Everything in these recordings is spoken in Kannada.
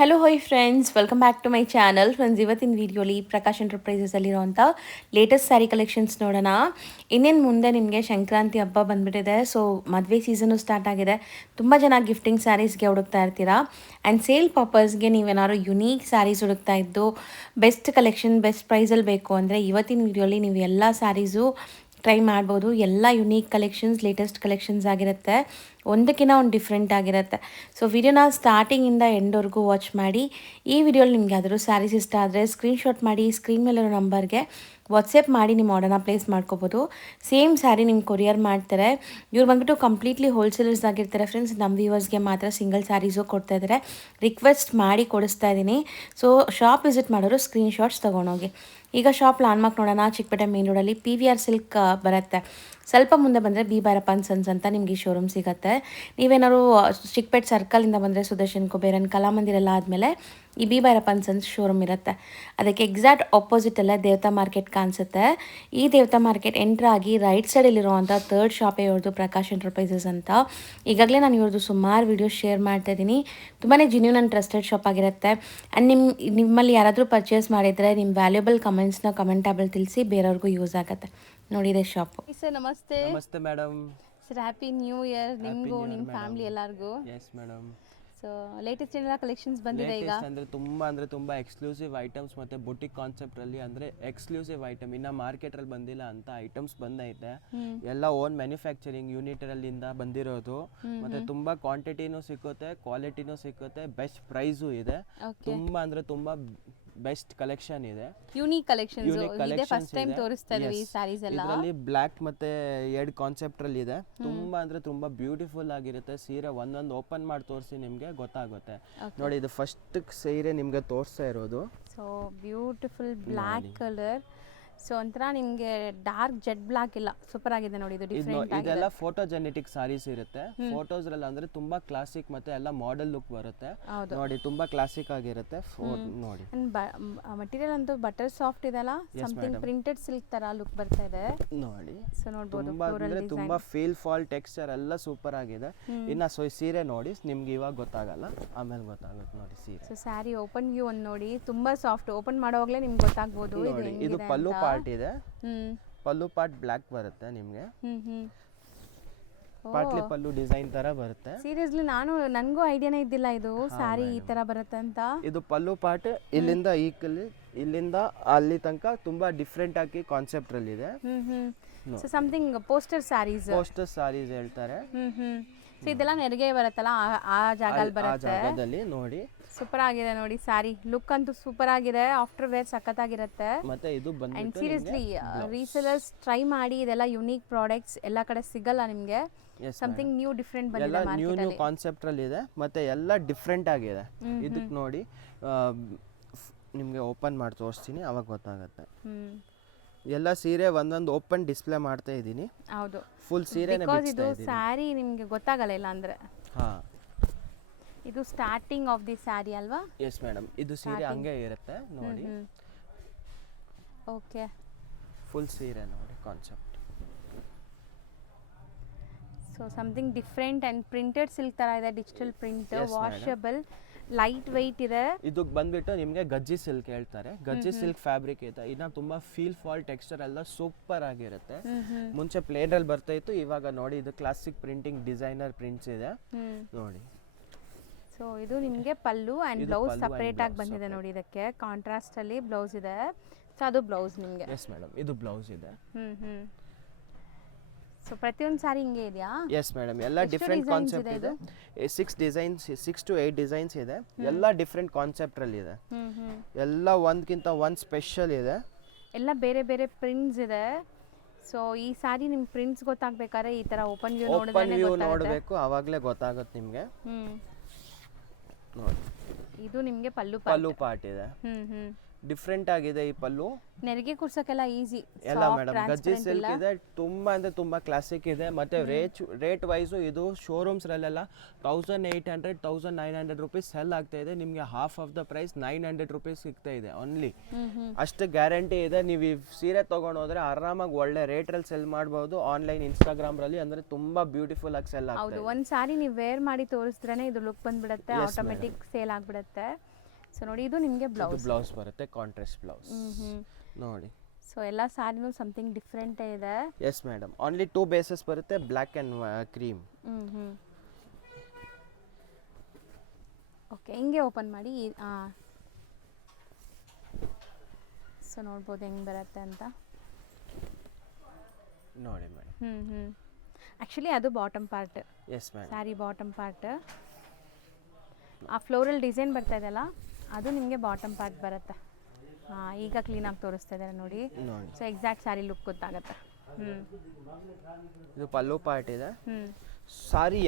Hello hi friends, welcome back to my channel. Friends, ಇವತ್ತಿನ ವೀಡಿಯೋಲಿ ಪ್ರಕಾಶ್ ಎಂಟರ್ಪ್ರೈಸಸಲ್ಲಿರೋಂಥ ಲೇಟೆಸ್ಟ್ ಸ್ಯಾರಿ ಕಲೆಕ್ಷನ್ಸ್ ನೋಡೋಣ. ಇನ್ನೇನು ಮುಂದೆ ನಿಮಗೆ ಸಂಕ್ರಾಂತಿ ಹಬ್ಬ ಬಂದುಬಿಟ್ಟಿದೆ. ಸೊ ಮದುವೆ ಸೀಸನು ಸ್ಟಾರ್ಟ್ ಆಗಿದೆ. ತುಂಬ ಜನ ಗಿಫ್ಟಿಂಗ್ ಸ್ಯಾರೀಸ್ಗೆ ಹುಡುಕ್ತಾ ಇರ್ತೀರಾ. ಆ್ಯಂಡ್ ಸೇಲ್ ಪರ್ಪಸ್ಗೆ ನೀವೇನಾದ್ರು ಯುನೀಕ್ ಸ್ಯಾರೀಸ್ ಹುಡುಕ್ತಾ ಇದ್ದು ಬೆಸ್ಟ್ ಕಲೆಕ್ಷನ್ ಬೆಸ್ಟ್ ಪ್ರೈಸಲ್ಲಿ ಬೇಕು ಅಂದರೆ ಇವತ್ತಿನ ವೀಡಿಯೋಲಿ ನೀವು ಎಲ್ಲ ಸ್ಯಾರೀಸು ಟ್ರೈ ಮಾಡ್ಬೋದು. ಎಲ್ಲ ಯುನೀಕ್ ಕಲೆಕ್ಷನ್ಸ್, ಲೇಟೆಸ್ಟ್ ಕಲೆಕ್ಷನ್ಸ್ ಆಗಿರುತ್ತೆ. ಒಂದಕ್ಕಿಂತ ಒಂದು ಡಿಫ್ರೆಂಟ್ ಆಗಿರುತ್ತೆ. ಸೊ ವಿಡಿಯೋನ ಸ್ಟಾರ್ಟಿಂಗಿಂದ ಎಂಡ್ವರೆಗೂ ವಾಚ್ ಮಾಡಿ. ಈ ವಿಡಿಯೋಲಿ ನಿಮ್ಗೆ ಯಾವ್ದಾದ್ರು ಸ್ಯಾರೀಸ್ ಇಷ್ಟ ಆದರೆ ಸ್ಕ್ರೀನ್ಶಾಟ್ ಮಾಡಿ ಸ್ಕ್ರೀನ್ ಮೇಲಿರೋ ನಂಬರ್ಗೆ ವಾಟ್ಸಪ್ ಮಾಡಿ ನಿಮ್ಮ ಆರ್ಡರ್ನ ಪ್ಲೇಸ್ ಮಾಡ್ಕೋಬೋದು. ಸೇಮ್ ಸ್ಯಾರಿ ನಿಮ್ಗೆ ಕೊರಿಯರ್ ಮಾಡ್ತಾರೆ. ಇವ್ರು ಬಂದ್ಬಿಟ್ಟು ಕಂಪ್ಲೀಟ್ಲಿ ಹೋಲ್ಸೇಲರ್ಸ್ ಆಗಿರ್ತಾರೆ ಫ್ರೆಂಡ್ಸ್. ನಮ್ಮ ವ್ಯೂವರ್ಸ್ಗೆ ಮಾತ್ರ ಸಿಂಗಲ್ ಸ್ಯಾರೀಸು ಕೊಡ್ತಾ ಇದ್ದಾರೆ. ರಿಕ್ವೆಸ್ಟ್ ಮಾಡಿ ಕೊಡಿಸ್ತಾ ಇದ್ದೀನಿ. ಸೊ ಶಾಪ್ ವಿಸಿಟ್ ಮಾಡೋರು ಸ್ಕ್ರೀನ್ಶಾಟ್ಸ್ ತೊಗೊಂಡೋಗಿ. ಈಗ ಶಾಪ್ ಲ್ಯಾಂಡ್ಮಾರ್ಕ್ ನೋಡೋಣ. ಚಿಕ್ಕಪೇಟೆ ಮೇನ್ ರೋಡಲ್ಲಿ PVR ಸಿಲ್ಕ್ ಬರುತ್ತೆ. ಸ್ವಲ್ಪ ಮುಂದೆ ಬಂದರೆ ಬಿ ಭೈರಪ್ಪ ಅಂಡ್ ಸನ್ಸ್ ಅಂತ ನಿಮಗೆ ಈ ಶೋರೂಮ್ ಸಿಗುತ್ತೆ. ನೀವೇನಾದ್ರು ಚಿಕ್ಕಪೇಟೆ ಸರ್ಕಲಿಂದ ಬಂದರೆ ಸುದರ್ಶನ್ ಕುಬೇರನ್ ಕಲಾಮಂದಿರೆಲ್ಲ ಆದಮೇಲೆ ಈ B Bhyrappa and sons showroom ಇರುತ್ತೆ. ಅದಕ್ಕೆ ಎಕ್ಸಾಕ್ಟ್ ಆಪೋಸಿಟಲ್ಲೇ ದೇವತಾ ಮಾರ್ಕೆಟ್ ಕಾಣಿಸುತ್ತೆ. ಈ ದೇವತಾ ಮಾರ್ಕೆಟ್ ಎಂಟ್ರ್ ಆಗಿ ರೈಟ್ ಸೈಡಲ್ಲಿರುವಂಥ ಥರ್ಡ್ ಶಾಪೇ ಇವ್ರದ್ದು ಪ್ರಕಾಶ್ ಎಂಟರ್ಪ್ರೈಸಸ್ ಅಂತ. ಈಗಾಗಲೇ ನಾನು ಇವ್ರದ್ದು ಸುಮಾರು ವೀಡಿಯೋಸ್ ಶೇರ್ ಮಾಡ್ತಾ ಇದ್ದೀನಿ. ತುಂಬಾ ಜಿನ್ಯೂನ್ ಆ್ಯಂಡ್ ಟ್ರಸ್ಟೆಡ್ ಶಾಪ್ ಆಗಿರುತ್ತೆ. ಆ್ಯಂಡ್ ನಿಮ್ಮಲ್ಲಿ ಯಾರಾದರೂ ಪರ್ಚೇಸ್ ಮಾಡಿದರೆ ನಿಮ್ಮ ವ್ಯಾಲ್ಯೂಬಲ್ ಕಮೆಂಟ್ಸ್ನ ಕಮೆಂಟ್ ಟ್ಯಾಬಲ್ಲಿ ತಿಳಿಸಿ, ಬೇರೆಯವ್ರಿಗೂ ಯೂಸ್ ಆಗುತ್ತೆ. ನೋಡಿದೆ ಶಾಪು. ಸರ್ ನಮಸ್ತೆ. ನಮಸ್ತೆ madam. Sir happy new year ನಿಮಗೂ ನಿಮ್ಮ ಫ್ಯಾಮಿಲಿ ಎಲ್ಲರಿಗೂ. Yes madam. ಸೊ ಲೇಟೆಸ್ಟ್ ಏನೆಲ್ಲ ಕಲೆಕ್ಷನ್ಸ್ ಬಂದಿದೆ ಈಗ? ಅಂದ್ರೆ ತುಂಬಾ ಎಕ್ಸ್ಕ್ಲೂಸಿವ್ ಐಟಮ್ಸ್ ಮತ್ತೆ ಬುಟಿಕ್ ಕಾನ್ಸೆಪ್ಟ್ ಅಲ್ಲಿ ಅಂದ್ರೆ ಎಕ್ಸ್ಕ್ಲೂಸಿವ್ ಐಟಮ್ ಇನ್ನ ಮಾರ್ಕೆಟ್ ಅಲ್ಲಿ ಬಂದಿಲ್ಲ ಅಂತ ಐಟಮ್ಸ್ ಬಂದೈತೆ. ಎಲ್ಲ ಓನ್ ಮ್ಯಾನುಫ್ಯಾಕ್ಚರಿಂಗ್ ಯೂನಿಟ್ ಅಲ್ಲಿಂದ ಬಂದಿರೋದು. ಮತ್ತೆ ತುಂಬಾ ಕ್ವಾಂಟಿಟಿನೂ ಸಿಕ್ಕುತ್ತೆ, ಕ್ವಾಲಿಟಿನೂ ಸಿಕ್ಕುತ್ತೆ, ಬೆಸ್ಟ್ ಪ್ರೈಸು ಇದೆ. ತುಂಬಾ ಬೆಸ್ಟ್ ಕಲೆಕ್ಷನ್ ಇದೆ. ಯೂನಿಕ್ ಕಲೆಕ್ಷನ್ಸ್ ಇದೆ. ಫಸ್ಟ್ ಟೈಮ್ ತೋರಿಸ್ತಾ ಇದೀವಿ ಈ ಸ್ಯಾರೀಸ್ ಎಲ್ಲ. ಇದರಲ್ಲಿ ಬ್ಲಾಕ್ ಮತ್ತೆ ಎರಡು ಕಾನ್ಸೆಪ್ಟ್ ಅಲ್ಲಿ ಇದೆ. ತುಂಬಾ ಬ್ಯೂಟಿಫುಲ್ ಆಗಿರುತ್ತೆ ಸೀರೆ. ಒಂದೊಂದು ಓಪನ್ ಮಾಡಿ ತೋರಿಸಿ ನಿಮ್ಗೆ ಗೊತ್ತಾಗುತ್ತೆ. ನೋಡಿ, ಇದು ಫಸ್ಟ್ ಸೀರೆ ನಿಮ್ಗೆ ತೋರಿಸ್ತಾ ಇರೋದು. So beautiful black colour. So ಒಂಥರ ನಿಮಗೆ ಡಾರ್ಕ್ ಜೆಟ್ ಬ್ಲಾಕ್ ಇಲ್ಲ, ಸೂಪರ್ ಆಗಿದೆ ನೋಡಿ. ಇದು ಡಿಫರೆಂಟ್ ಆಗಿದೆ. ಇದೆಲ್ಲ ಫೋಟೋಜೆನೆಟಿಕ್ ಸಾರೀಸ್ ಇರುತ್ತೆ. ಫೋಟೋಸ್ ಅಲ್ಲಿ ಅಂದ್ರೆ ತುಂಬಾ ಕ್ಲಾಸಿಕ್ ಮತ್ತೆ ಎಲ್ಲ ಮಾಡೆಲ್ ಲುಕ್ ಬರುತ್ತೆ. ನೋಡಿ, ತುಂಬಾ ಕ್ಲಾಸಿಕ್ ಆಗಿರುತ್ತೆ. ನೋಡಿ, ಮಟೀರಿಯಲ್ ಅಂತೂ ಬಟರ್ ಸಾಫ್ಟ್ ಇದೆಲ್ಲ, ಸಮಥಿಂಗ್ ಪ್ರಿಂಟೆಡ್ ಸಿಲ್ಕ್ ತರ ಲುಕ್ ಬರ್ತಾ ಇದೆ. ನೋಡಿ, ಸೊ ನೋಡಬಹುದು ತುಂಬಾ ಫೀಲ್ ಫಾಲ್ ಟೆಕ್ಸ್ಚರ್ ಎಲ್ಲ ಸೂಪರ್ ಆಗಿದೆ. ಇನ್ನ ಸೀರೆ ನೋಡಿ, ನಿಮ್ಗೆ ಇವಾಗ ಗೊತ್ತಾಗಲ್ಲ, ಆಮೇಲೆ ಗೊತ್ತಾಗುತ್ತೆ. ನೋಡಿ ಸೀರೆ. ಸೊ ಸ್ಯಾರಿ ಓಪನ್ ವ್ಯೂ ಒಂದು ನೋಡಿ, ತುಂಬಾ ಸಾಫ್ಟ್. ಓಪನ್ ಮಾಡೋವಾಗಲೇ ನಿಮ್ಗೆ ಗೊತ್ತಾಗಬಹುದು ಇದು ಪಲ್ಲು ಪಾರ್ಟ್ ಇದೆ. ಪಲ್ಲು ಪಾರ್ಟ್ ಬ್ಲಾಕ್ ಬರುತ್ತೆ ನಿಮ್ಗೆ. ಪಾಟ್ಲಿ ಪಲ್ಲು ಡಿಸೈನ್ ತರ ಬರುತ್ತೆ. ಸೀರಿಯಸ್ಲಿ ನನಗೂ ಐಡಿಯಾನೇ ಇದ್ದಿಲ್ಲ ಇದು ಸ್ಯಾರಿ ಈ ತರ ಬರುತ್ತೆ ಅಂತ. ಇದು ಪಲ್ಲು ಪಾರ್ಟ್ ಇಲ್ಲಿಂದ ಅಲ್ಲಿ ತನಕ ತುಂಬಾ ಡಿಫ್ರೆಂಟ್ ಆಗಿ ಕಾನ್ಸೆಪ್ಟ್ ಅಲ್ಲಿ ಇದೆ. ಸೊ ಸಮಥಿಂಗ್ ಪೋಸ್ಟರ್ ಸಾರೀಸ್ ಹೇಳ್ತಾರೆ. ಸೊ ಇದೆಲ್ಲ ನೆರಿಗೆ ಬರುತ್ತಲ್ಲ, ಆ ಜಾಗದಲ್ಲಿ ಬರುತ್ತೆ. ಜಾಗದಲ್ಲಿ ನೋಡಿ, ಸೂಪರ್ ಆಗಿದೆ ನೋಡಿ ಸ್ಯಾರಿ. ಲುಕ್ ಅಂತೂ ಸೂಪರ್ ಆಗಿದೆ. ಆಫ್ಟರ್ ವೇರ್ ಸಖತ್ತಾಗಿರುತ್ತೆ. ಮತ್ತೆ ಇದು ಬಂದ್ಬಿಟ್ಟು ಸೀರಿಯಸ್ಲಿ ರೀಸೆಲರ್ಸ್ ಟ್ರೈ ಮಾಡಿ. ಇದೆಲ್ಲ ಯುನೀಕ್ ಪ್ರಾಡಕ್ಟ್ಸ್ ಎಲ್ಲ ಕಡೆ ಸಿಗಲ್ಲ ನಿಮಗೆ. ಸಮಥಿಂಗ್ ನ್ಯೂ ಡಿಫ್ರೆಂಟ್ ಬಂದಿದೆ ಮಾರ್ಕೆಟ್ ಅಲ್ಲಿ. ನ್ಯೂ ಕಾನ್ಸೆಪ್ಟ್ ಅಲ್ಲಿ ಇದೆ. ಮತ್ತೆ ಎಲ್ಲ ಡಿಫ್ರೆಂಟ್ ಆಗಿದೆ. ಇದಕ್ಕೆ ನೋಡಿ, ನಿಮಗೆ ಓಪನ್ ಮಾಡಿ ತೋರಿಸ್ತೀನಿ, ಅವಾಗ ಗೊತ್ತಾಗುತ್ತೆ. ಎಲ್ಲ ಸೀರೆ ಒಂದೊಂದು ಓಪನ್ ಡಿಸ್ಪ್ಲೇ ಮಾಡ್ತಾ ಇದ್ದೀನಿ. ಹೌದು, ಫುಲ್ ಸೀರೆನೇ ಬಿಚ್ತಾ ಇದು ಸ್ಯಾರಿ ನಿಮಗೆ ಗೊತ್ತಾಗಲ್ಲ ಇಲ್ಲ ಅಂದ್ರೆ. ಹಾ, ಇದು ಸ್ಟಾರ್ಟಿಂಗ್ ಆಫ್ ದಿ ಸ್ಯಾರಿ ಅಲ್ವಾ? Yes madam. ಇದು ಸೀರೆ ಹಂಗೆ ಇರುತ್ತೆ ನೋಡಿ. ಓಕೆ, ಫುಲ್ ಸೀರೆ ನೋಡಿ concept. So something different and printed silk ತರ ಇದೆ. Digital print, washable, light weight ಇದೆ. ಇದು ಬಂದ್ಬಿಟ್ಟು ನಿಮಗೆ ಗಜ್ಜಿ ಸಿಲ್ಕ್ ಹೇಳ್ತಾರೆ. ಗಜ್ಜಿ ಸಿಲ್ಕ್ ಫ್ಯಾಬ್ರಿಕ್ ಇದೆ. ಇನ್ನ ತುಂಬಾ ಫೀಲ್ ಫಾಲ್ ಟೆಕ್ಸ್ಚರ್ ಎಲ್ಲ ಸೂಪರ್ ಆಗಿರುತ್ತೆ. ಮುಂಚೆ ಪ್ಲೇನ್ ಅಲ್ಲಿ ಬರ್ತಾ ಇತ್ತು, ಇವಾಗ ನೋಡಿ ಇದು ಕ್ಲಾಸಿಕ್ ಪ್ರಿಂಟಿಂಗ್ ಡಿಸೈನರ್ ಪ್ರಿಂಟ್ಸ್ ಇದೆ ನೋಡಿ. ಸೊ ಇದು ನಿಮಗೆ ಪಲ್ಲು ಅಂಡ್ ಬ್ಲೌಸ್ ಸಪರೇಟ್ ಆಗಿ ಬಂದಿದೆ ನೋಡಿ. ಇದಕ್ಕೆ ಕಾಂಟ್ರಾಸ್ಟ್ ಅಲ್ಲಿ ಬ್ಲೌಸ್ ಇದೆ. ಸೊ ಅದು ಬ್ಲೌಸ್ ನಿಮಗೆ. ಎಸ್ ಮೇಡಮ್, ಇದು ಬ್ಲೌಸ್ ಇದೆ. ಸೊ ಪ್ರತಿಯೊಂದು ಸಾರಿ ಹಿಂಗೆ ಇದೆಯಾ? ಎಸ್ ಮೇಡಮ್, ಎಲ್ಲ ಡಿಫರೆಂಟ್ ಕಾನ್ಸೆಪ್ಟ್ ಇದೆ. 6 to 8 ಡಿಸೈನ್ಸ್ ಇದೆ. ಎಲ್ಲ ಡಿಫರೆಂಟ್ ಕಾನ್ಸೆಪ್ಟ್ ಅಲ್ಲಿ ಇದೆ. ಎಲ್ಲ ಒಂದಕ್ಕಿಂತ ಒಂದು ಸ್ಪೆಷಲ್ ಇದೆ. ಎಲ್ಲ ಬೇರೆ ಬೇರೆ ಪ್ರಿಂಟ್ಸ್ ಇದೆ. ಸೊ ಈ ಸಾರಿ ನಿಮ್ ಪ್ರಿಂಟ್ಸ್ ಗೊತ್ತಾಗಬೇಕಾದ್ರೆ ಈ ತರ ಓಪನ್ ವ್ಯೂ ನೋಡಬೇಕು, ಆವಾಗಲೇ ಗೊತ್ತಾಗುತ್ತೆ ನಿಮಗೆ. ನೋಡಿ, ಇದು ನಿಮಗೆ ಪಲ್ಲು ಪಾರ್ಟ್ ಇದೆ. ಡಿಫ್ರೆಂಟ್ ಆಗಿದೆ ಈ ಪಲ್ಲು ನೆರಿಗೆ ಕುರ್ಸೋಕ್ಕೆಲ್ಲ ಈಸಿ. ಎಲ್ಲ ಮೇಡಮ್ ಗಜ್ಜಿ ಸಿಲ್ಕ್ ಇದೆ, ತುಂಬಾ ಅಂದ್ರೆ ತುಂಬಾ ಕ್ಲಾಸಿಕ್ ಇದೆ. ಮತ್ತೆ ರೇಟ್ ವೈಸು ಇದು ಶೋರೂಮ್ಸ್ರಲ್ಲೆಲ್ಲ 1800 1900 ರುಪೀಸ್ ಸೆಲ್ ಆಗ್ತಾ ಇದೆ, ನಿಮಗೆ half of the price 900 rupees ಸಿಗ್ತಾ ಇದೆ ಓನ್ಲಿ. ಅಷ್ಟು ಗ್ಯಾರಂಟಿ ಇದೆ. ನೀವು ಈ ಸೀರೆ ತೊಗೊಂಡು ಹೋದ್ರೆ ಆರಾಮಾಗಿ ಒಳ್ಳೆ ರೇಟ್ರಲ್ಲಿ ಸೆಲ್ ಮಾಡ್ಬೋದು ಆನ್ಲೈನ್ ಇನ್ಸ್ಟಾಗ್ರಾಮ್ರಲ್ಲಿ. ಅಂದರೆ ತುಂಬಾ ಬ್ಯೂಟಿಫುಲ್ ಆಗಿ ಸೆಲ್ ಆಗ್ತದೆ. ಹೌದು, ಒಂದು ಸಾರಿ ನೀವು ವೇರ್ ಮಾಡಿ ತೋರಿಸಿದ್ರೇ ಇದು ಲುಕ್ ಬಂದ್ಬಿಡುತ್ತೆ, ಆಟೋಮೆಟಿಕ್ ಸೇಲ್ ಆಗಿಬಿಡುತ್ತೆ. ಸೊ ನೋಡಿ, ಇದು ನಿಮಗೆ ಬ್ಲೌಸ್ ಬರುತ್ತೆ, ಕಾಂಟ್ರಾಸ್ಟ್ ಬ್ಲೌಸ್ ನೋಡಿ. ಸೊ ಎಲ್ಲ ಸಾರಿನೂ ಸಮಥಿಂಗ್ ಡಿಫ್ರೆಂಟೇ ಇದೆ. ಎಸ್ ಮೇಡಮ್, ಓನ್ಲಿ 2 ಬೇಸಸ್ ಬರುತ್ತೆ, ಬ್ಲ್ಯಾಕ್ ಆ್ಯಂಡ್ ಕ್ರೀಮ್. ಓಕೆ, ಹಿಂಗೆ ಓಪನ್ ಮಾಡಿ. ಸೊ ನೋಡ್ಬೋದು ಹೆಂಗೆ ಬರುತ್ತೆ ಅಂತ ನೋಡಿ ಮೇಡಮ್. ಆ್ಯಕ್ಚುಲಿ ಅದು bottom part, yes madam, sari bottom part. ಆ ಫ್ಲೋರಲ್ ಡಿಸೈನ್ ಬರ್ತಾ ಇದೆಯಲ್ಲ, ಅದು ನಿಮಗೆ ಬಾಟಮ್ ಪಾರ್ಟ್ ಬರುತ್ತೆ. ಈಗ ಕ್ಲೀನಾಗಿ ತೋರಿಸ್ತಾ ಇದ್ದಾರೆ ನೋಡಿ. ಸೊ ಎಕ್ಸಾಕ್ಟ್ ಸ್ಯಾರಿ ಲುಕ್ ಗೊತ್ತಾಗುತ್ತೆ. ಇದು ಪಲ್ಲು ಪಾರ್ಟ್ ಇದೆ. ಸಾರಿ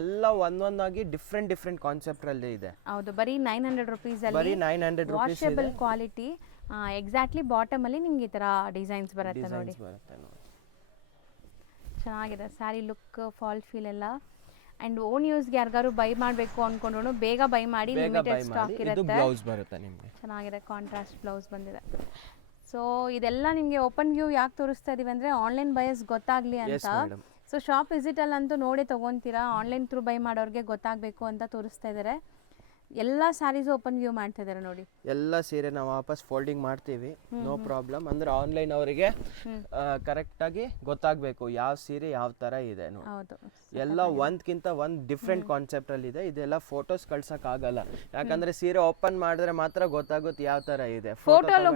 ಎಲ್ಲ ಒಂದೊಂದಾಗಿ ಡಿಫ್ರೆಂಟ್ ಕಾನ್ಸೆಪ್ಟ್ ಅಲ್ಲಿ ಇದೆ. ಹೌದು, ಬರೀ 900 ರುಪೀಸ್ ಅಲ್ಲಿ, ಬರೀ 900 ರುಪೀಸ್ ಇದೆ. Washable quality. ಎಕ್ಸಾಕ್ಟ್ಲಿ ಬಾಟಮ್ ಅಲ್ಲಿ ನಿಮ್ಗೆ ಈ ತರ ಡಿಸೈನ್ಸ್ ಬರುತ್ತೆ ನೋಡಿ. ಚೆನ್ನಾಗಿದೆ ಸ್ಯಾರಿ ಲುಕ್, ಫಾಲ್ ಫೀಲ್ ಎಲ್ಲ. ಅಂಡ್ ಓನ್ ಯೂಸ್ಗೆ ಯಾರಿಗಾರು ಬೈ ಮಾಡಬೇಕು ಅನ್ಕೊಂಡ್ರು ಬೇಗ ಬೈ ಮಾಡಿ, ಲಿಮಿಟೆಡ್ ಸ್ಟಾಕ್ ಇರುತ್ತೆ. ಬ್ಲೌಸ್ ಬರುತ್ತೆ ನಿಮಗೆ, ಚೆನ್ನಾಗಿದೆ, ಕಾಂಟ್ರಾಸ್ಟ್ ಬ್ಲೌಸ್ ಬಂದಿದೆ. ಸೊ ಇದೆಲ್ಲ ನಿಮಗೆ ಓಪನ್ ವ್ಯೂ ಯಾಕೆ ತೋರಿಸ್ತಾ ಇದೀವಿ ಅಂದರೆ ಆನ್ಲೈನ್ ಬಯರ್ಸ್ ಗೊತ್ತಾಗಲಿ ಅಂತ. ಸೊ ಶಾಪ್ ವಿಸಿಟಲ್ಲಂತೂ ನೋಡಿ ತೊಗೊತೀರಾ, ಆನ್ಲೈನ್ ಥ್ರೂ ಬೈ ಮಾಡೋರಿಗೆ ಗೊತ್ತಾಗಬೇಕು ಅಂತ ತೋರಿಸ್ತಾ ಇದ್ದಾರೆ. ಎಲ್ಲ ಸ್ಯಾರೀಸ್ ಓಪನ್ ವ್ಯೂ ಮಾಡ್ತಾ ಇದ್ದಾರೆ ನೋಡಿ. ಎಲ್ಲ ಸೀರೆ ನಾವು ವಾಪಸ್ ಫೋಲ್ಡಿಂಗ್ ಮಾಡ್ತೀವಿ, ನೋ ಪ್ರಾಬ್ಲಮ್. ಅಂದ್ರೆ ಆನ್ಲೈನ್ ಅವರಿಗೆ ಕರೆಕ್ಟಾಗಿ ಗೊತ್ತಾಗಬೇಕು ಯಾವ ಸೀರೆ ಯಾವ ಥರ ಇದೆ ನೋಡಿ. ಹೌದು, ಎಲ್ಲ ಒಂದ್ಕಿಂತ ಒಂದು ಡಿಫ್ರೆಂಟ್ ಕಾನ್ಸೆಪ್ಟ್ ಅಲ್ಲಿ ಇದೆ. ಇದೆಲ್ಲ ಫೋಟೋಸ್ ಕಳ್ಸಕ್ ಆಗಲ್ಲ, ಯಾಕಂದ್ರೆ ಸೀರೆ ಓಪನ್ ಮಾಡಿದ್ರೆ ಮಾತ್ರ ಗೊತ್ತಾಗುತ್ತೆ ಯಾವ ತರ ಇದೆ. ಫೋಟೋಲ್ಲಿ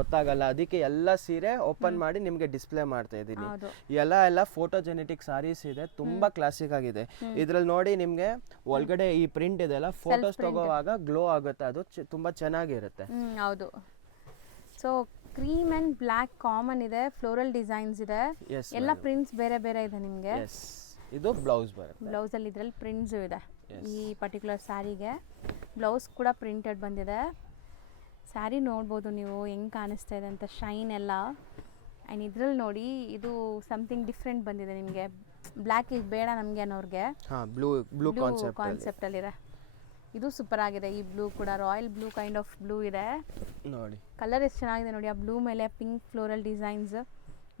ಗೊತ್ತಾಗಲ್ಲ, ಅದಕ್ಕೆ ಎಲ್ಲ ಸೀರೆ ಓಪನ್ ಮಾಡಿ ನಿಮ್ಗೆ ಡಿಸ್ಪ್ಲೇ ಮಾಡ್ತಾ ಇದ್ದೀನಿ. ಎಲ್ಲ ಫೋಟೋಜೆನೆಟಿಕ್ ಸಾರೀಸ್ ಇದೆ, ತುಂಬಾ ಕ್ಲಾಸಿಕ್ ಆಗಿದೆ. ಇದ್ರಲ್ಲಿ ನೋಡಿ ನಿಮ್ಗೆ ಒಳಗಡೆ ಈ ಪ್ರಿಂಟ್ ಇದೆಲ್ಲ ಫೋಟೋಸ್ ತಗೋವಾಗ ಗ್ಲೋ ಆಗುತ್ತೆ, ಅದು ತುಂಬಾ ಚೆನ್ನಾಗಿರುತ್ತೆ. ಹೌದು. So cream and black common ಇದೆ, ಫ್ಲೋರಲ್ ಡಿಸೈನ್ಸ್ ಇದೆ, ಎಲ್ಲ ಪ್ರಿಂಟ್ಸ್ ಬೇರೆ ಬೇರೆ ಇದೆ ನಿಮಗೆ. ಇದು ಬ್ಲೌಸ್ ಬರುತ್ತೆ. ಬ್ಲೌಸ್ ಅಲ್ಲಿ ಇದ್ರಲ್ಲಿ ಪ್ರಿಂಟ್ಸ್ ಇದೆ. ಈ ಪರ್ಟಿಕ್ಯುಲರ್ ಸ್ಯಾರಿಗೆ ಬ್ಲೌಸ್ ಕೂಡ ಪ್ರಿಂಟೆಡ್ ಬಂದಿದೆ. ಸ್ಯಾರಿ ನೋಡ್ಬೋದು ನೀವು ಹೆಂಗೆ ಕಾಣಿಸ್ತಾ ಇದೆ ಅಂತ, ಶೈನ್ ಎಲ್ಲ. ಆ್ಯಂಡ್ ಇದ್ರಲ್ಲಿ ನೋಡಿ, ಇದು ಸಮಥಿಂಗ್ ಡಿಫ್ರೆಂಟ್ ಬಂದಿದೆ ನಿಮಗೆ. ಬ್ಲ್ಯಾಕ್ ಈಗ ಬೇಡ ನಮಗೆ ಅನ್ನೋರಿಗೆ ಬ್ಲೂ ಕಾನ್ಸೆಪ್ಟ್ ಅಲ್ಲಿದೆ. ಇದು ಸೂಪರ್ ಆಗಿದೆ. ಈ ಬ್ಲೂ ಕೂಡ royal blue kind of blue ಇದೆ ನೋಡಿ. ಕಲರ್ ಎಷ್ಟು ಚೆನ್ನಾಗಿದೆ ನೋಡಿ. ಆ ಬ್ಲೂ ಮೇಲೆ ಪಿಂಕ್ ಫ್ಲೋರಲ್ ಡಿಸೈನ್ಸ್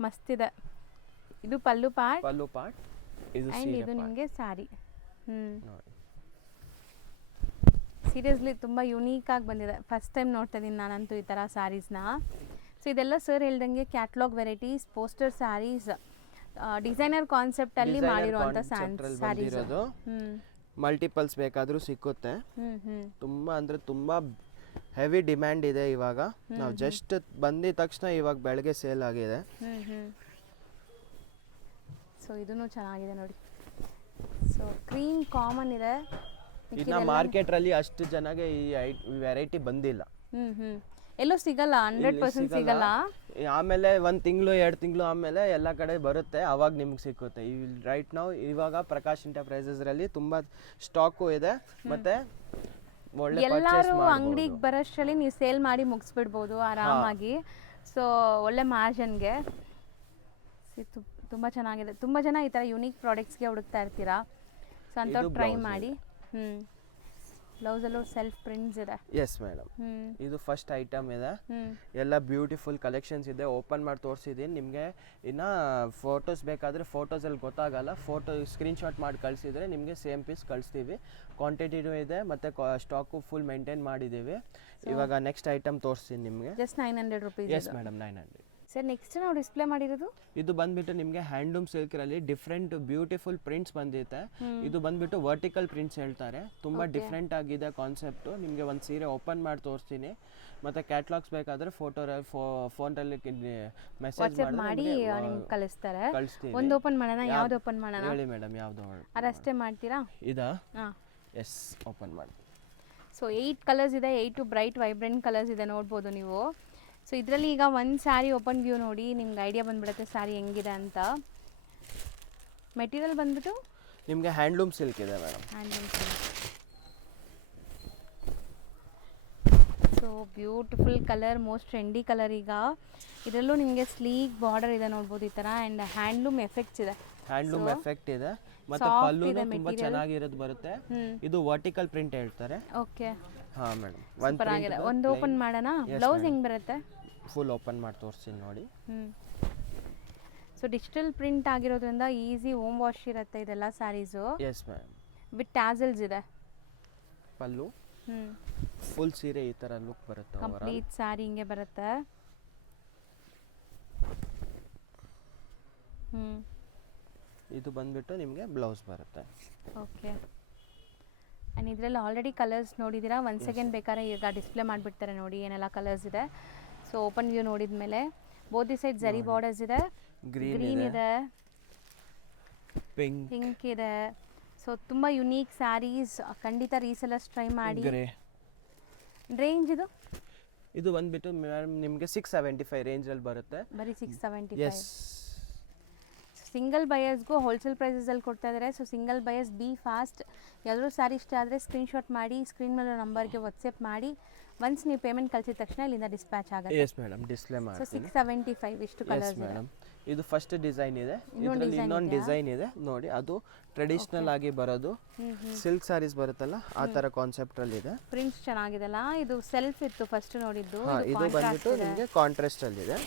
ಮಸ್ತ್ ಇದೆ. ಇದು ಪಲ್ಲು ಪಾರ್ಟ್ ಆ್ಯಂಡ್ ಇದು ನಿಮಗೆ ಸ್ಯಾರಿ. ಸೀರಿಯಸ್ಲಿ ತುಂಬ ಯುನೀಕಾಗಿ ಬಂದಿದೆ. ಫಸ್ಟ್ ಟೈಮ್ ನೋಡ್ತಾ ಇದ್ದೀನಿ ನಾನಂತೂ ಈ ಥರ ಸ್ಯಾರೀಸ್ನ. ಸೊ ಇದೆಲ್ಲ ಸರ್ ಹೇಳ್ದಂಗೆ catalogue varieties, poster sarees, designer concept ಅಲ್ಲಿ ಮಾಡಿರುವಂತ ಸ್ಯಾರೀಸ್. ಮಲ್ಟಿಪಲ್ಸ್ ಬೇಕಾದ್ರೂ ಸಿಕ್ಕುತ್ತೆ. ತುಂಬಾ ಅಂದ್ರೆ ತುಂಬಾ ಹೆವಿ ಡಿಮ್ಯಾಂಡ್ ಇದೆ ಇವಾಗ. ನಾವು ಜಸ್ಟ್ ಬಂದಿದ ತಕ್ಷಣ ಇವಾಗ ಬೆಳಗ್ಗೆ ಸೇಲ್ ಆಗಿದೆ. ಸೊ ಇದನ್ನು ಚೆನ್ನಾಗಿದೆ ನೋಡಿ. ಸೊ ಕ್ರೀಮ್ ಕಾಮನ್ ಇದೆ. ಇನ್ನ ಮಾರ್ಕೆಟ್ ಅಲ್ಲಿ ಅಷ್ಟು ಜನಗೆ ಈ ವೆರೈಟಿ ಬಂದಿಲ್ಲ. ಎಲ್ಲೂ ಸಿಗಲ್ಲ, 100% ಸಿಗಲ್ಲ. ಆಮೇಲೆ 1 ತಿಂಗಳು 2 ತಿಂಗಳು ಆಮೇಲೆ ಎಲ್ಲ ಕಡೆ ಬರುತ್ತೆ, ಅವಾಗ ನಿಮ್ಗೆ ಸಿಕ್ಕುತ್ತೆ. ರೈಟ್ ನಾವು ಇವಾಗ ಪ್ರಕಾಶ್ ಎಂಟರ್ಪ್ರೈಸಸ್ ರಲ್ಲಿ ತುಂಬಾ ಸ್ಟಾಕು ಇದೆ. ಮತ್ತೆ ಎಲ್ಲರೂ ಅಂಗಡಿಗೆ ಬರೋಷ್ಟರಲ್ಲಿ ನೀವು ಸೇಲ್ ಮಾಡಿ ಮುಗಿಸ್ಬಿಡ್ಬೋದು ಆರಾಮಾಗಿ. ಸೊ ಒಳ್ಳೆ ಮಾರ್ಜಿನ್ಗೆ ತುಂಬ ಚೆನ್ನಾಗಿದೆ. ತುಂಬ ಜನ ಈ ಥರ ಯುನೀಕ್ ಪ್ರಾಡಕ್ಟ್ಸ್ಗೆ ಹುಡುಕ್ತಾ ಇರ್ತೀರಾ. ಸೊ ಅಂಥವ್ರು ಟ್ರೈ ಮಾಡಿ. ಬ್ಲೌಸಲ್ಲೂ ಸೆಲ್ಫ್ ಪ್ರಿಂಟ್ಸ್ ಇದೆ. ಎಸ್ ಮೇಡಮ್, ಇದು ಫಸ್ಟ್ ಐಟಮ್ ಇದೆ. ಎಲ್ಲ ಬ್ಯೂಟಿಫುಲ್ ಕಲೆಕ್ಷನ್ಸ್ ಇದೆ. ಓಪನ್ ಮಾಡಿ ತೋರಿಸಿದ್ದೀನಿ ನಿಮಗೆ. ಇನ್ನು ಫೋಟೋಸ್ ಬೇಕಾದರೆ ಫೋಟೋಸಲ್ಲಿ ಗೊತ್ತಾಗಲ್ಲ, ಫೋಟೋ ಸ್ಕ್ರೀನ್ಶಾಟ್ ಮಾಡಿ ಕಳಿಸಿದರೆ ನಿಮಗೆ ಸೇಮ್ ಪೀಸ್ ಕಳಿಸ್ತೀವಿ. ಕ್ವಾಂಟಿಟಿನೂ ಇದೆ ಮತ್ತು ಸ್ಟಾಕು ಫುಲ್ ಮೇಂಟೈನ್ ಮಾಡಿದ್ದೀವಿ. ಇವಾಗ ನೆಕ್ಸ್ಟ್ ಐಟಮ್ ತೋರಿಸ್ತೀನಿ ನಿಮಗೆ. Just 900 rupees. Yes madam, 900. Sir next ನಾವು ಡಿಸ್ಪ್ಲೇ ಮಾಡಿರೋದು ಇದು ಬಂದ್ಬಿಟ್ಟು ನಿಮಗೆ ಹ್ಯಾಂಡ್ಲೂಮ್ ಸಿಲ್ಕ್ರಲ್ಲಿ ಡಿಫ್ರೆಂಟ್ ಬ್ಯೂಟಿಫುಲ್ ಪ್ರಿಂಟ್ಸ್ ಬಂದಿರುತ್ತೆ. ಇದು ಬಂದ್ಬಿಟ್ಟು ವರ್ಟಿಕಲ್ ಪ್ರಿಂಟ್ಸ್ ಹೇಳ್ತಾರೆ. ತುಂಬ ಡಿಫ್ರೆಂಟ್ ಆಗಿದೆ ಕಾನ್ಸೆಪ್ಟು. ನಿಮಗೆ ಒಂದು ಸೀರೆ ಓಪನ್ ಮಾಡಿ ತೋರಿಸ್ತೀನಿ. ಮತ್ತು ಕ್ಯಾಟ್ಲಾಗ್ಸ್ ಬೇಕಾದರೆ ಫೋನಲ್ಲಿ ಮೆಸೇಜ್ ಮಾಡಿ ನಿಮ್ಗೆ ಕಳಿಸ್ತಾರೆ. ಕಳಿಸ್ತೀವಿ. ಒಂದು ಓಪನ್ ಮಾಡೋಣ. ಯಾವ್ದು ಓಪನ್ ಮಾಡೋಣ ಹೇಳಿ ಮೇಡಮ್, ಯಾವುದು ಅದಷ್ಟೇ ಮಾಡ್ತೀರಾ? ಇದಾ? ಎಸ್, ಓಪನ್ ಮಾಡಿ. ಸೊ 8 ಕಲರ್ಸ್ ಇದೆ. 8 ಬ್ರೈಟ್ ವೈಬ್ರೆಂಟ್ ಕಲರ್ಸ್ ಇದೆ, ನೋಡ್ಬೋದು ನೀವು. ಸೊ ಇದರಲ್ಲಿ ಈಗ ಒಂದು ಸ್ಯಾರಿ ಓಪನ್ ವ್ಯೂ ನೋಡಿ, ನಿಮ್ಗೆ ಐಡಿಯಾ ಬಂದ್ಬಿಡುತ್ತೆ ಸ್ಯಾರಿ ಹೆಂಗಿದೆ ಅಂತ. ಮೆಟೀರಿಯಲ್ ಬಂದ್ಬಿಟ್ಟು ನಿಮಗೆ ಹ್ಯಾಂಡ್ಲೂಮ್ ಸಿಲ್ಕ್ ಇದೆ madam. Handloom silk. So beautiful colour, most trendy colour ಈಗ. ಇದರಲ್ಲೂ ನಿಮಗೆ ಸ್ಲೀಕ್ ಬಾರ್ಡರ್ ಇದೆ ನೋಡ್ಬೋದು ಈ ಥರ, ಆ್ಯಂಡ್ ಹ್ಯಾಂಡ್ಲೂಮ್ ಎಫೆಕ್ಟ್ಸ್ ಇದೆ. ಹ್ಯಾಂಡ್ಲೂಮ್ ಎಫೆಕ್ಟ್ ಇದೆ ಮತ್ತೆ Soft ಪಲ್ಲು ಇದೆ ತುಂಬಾ material. ಚೆನ್ನಾಗಿರೋದು ಬರುತ್ತೆ. ಇದು ವರ್ಟಿಕಲ್ ಪ್ರಿಂಟ್ ಹೇಳ್ತಾರೆ. ಓಕೆ, ಹಾ ಮೇಡಮ್, ಸೂಪರ್ ಆಗಿದೆ. ಒಂದು ಓಪನ್ ಮಾಡೋಣ. ಬ್ಲೌಸ್ ಹೆಂಗೆ ಬರುತ್ತೆ? ಫುಲ್ ಓಪನ್ ಮಾಡಿ ತೋರಿಸ್ತೀನಿ ನೋಡಿ. ಸೊ ಡಿಜಿಟಲ್ ಪ್ರಿಂಟ್ ಆಗಿರೋದ್ರಿಂದ ಈಸಿ ಹೋಮ್ ವಾಶ್ ಇರುತ್ತೆ ಇದೆಲ್ಲ sarees. Yes madam. With tassels ಇದೆ. ಪಲ್ಲು ಫುಲ್ ಸೀರೆ ಈ ತರ ಲುಕ್ ಬರುತ್ತೆ. ಕಂಪ್ಲೀಟ್ ಸ್ಯಾರಿ ಹಿಂಗೆ ಬರುತ್ತೆ. ಇದು ಬಂದ್ಬಿಟ್ಟು ನಿಮಗೆ ಬ್ಲೌಸ್ ಬರುತ್ತೆ. ಓಕೆ, ಆ್ಯಂಡ್ ಇದರಲ್ಲಿ ಆಲ್ರೆಡಿ ಕಲರ್ಸ್ ನೋಡಿದ್ದೀರಾ. ಒನ್ಸ್ ಅಗೇನ್ ಬೇಕಾದ್ರೆ ಈಗ ಡಿಸ್ಪ್ಲೇ ಮಾಡಿಬಿಡ್ತಾರೆ ನೋಡಿ ಏನೆಲ್ಲ ಕಲರ್ಸ್ ಇದೆ. ಸೊ ಓಪನ್ ವ್ಯೂ ನೋಡಿದ ಮೇಲೆ ಬೋದಿ ಸೈಡ್ ಜರಿ ಬಾರ್ಡರ್ಸ್ ಇದೆ, ಗ್ರೀನ್ ಇದೆ, ಪಿಂಕ್ ಇದೆ. ಸೊ ತುಂಬ ಯುನೀಕ್ ಸ್ಯಾರೀಸ್, ಖಂಡಿತ ರೀಸೆಲ್ಲರ್ಸ್ ಟ್ರೈ ಮಾಡಿ. ರೇಂಜ್ ಇದು ಬಂದ್ಬಿಟ್ಟು ಮೇಡಮ್ ನಿಮಗೆ 675 ರೇಂಜಲ್ಲಿ ಬರುತ್ತೆ. ಬರೀ 675. ಎಸ್. ಸಿಂಗಲ್ ಬಯರ್ಸ್ಗೂ ಹೋಲ್ಸೇಲ್ ಪ್ರೈಸಸಲ್ಲಿ ಕೊಡ್ತಾ ಇದ್ದಾರೆ. So single buyers B fast. ಯಾವ್ದಾದ್ರು ಸ್ಯಾರಿ ಇಷ್ಟ ಆದರೆ ಸ್ಕ್ರೀನ್ಶಾಟ್ ಮಾಡಿ ಸ್ಕ್ರೀನ್ ಮೇಲೆ ನಂಬರ್ಗೆ ವಾಟ್ಸಪ್ ಮಾಡಿ. ಒನ್ಸ್ ನೀವು ಪೇಮೆಂಟ್ ಕಳಿಸಿದ ತಕ್ಷಣ ಇಲ್ಲಿಂದ ಡಿಸ್ಪ್ಯಾಚ್ ಆಗುತ್ತೆ. ಎಸ್ ಮೇಡಮ್, ಡಿಸ್ಪ್ಲೇ ಸೊ ಮಾಡ್ತೀನಿ. 675 ಇಷ್ಟು ಕಲರ್ಸ್ ಇದೆ. ಮೇಡಮ್, ಇದು ಫಸ್ಟ್ ಡಿಸೈನ್ ಇದೆ. ಇದರಲ್ಲಿ ಇನ್ನೊಂದು ಡಿಸೈನ್ ಇದೆ ನೋಡಿ. ಅದು ಟ್ರೆಡಿಷನಲ್ ಆಗಿ ಬರೋದು ಸಿಲ್ಕ್ ಸ್ಯಾರೀಸ್ ಬರುತ್ತಲ್ಲ ಆ ತರ ಕಾನ್ಸೆಪ್ಟ್ ಅಲ್ಲಿ ಇದೆ. ಪ್ರಿಂಟ್ಸ್ ಚೆನ್ನಾಗಿದೆಲ್ಲ. ಇದು ಸೆಲ್ಫ್ ಇತ್ತು ಫಸ್ಟ್ ನೋಡಿದ್ದು. ಇದು ಬಂದ್ಬಿಟ್ಟು ನಿಮಗೆ ಕಾಂಟ್ರಾಸ್ಟ್ ಅಲ್ಲಿ ಇದೆ.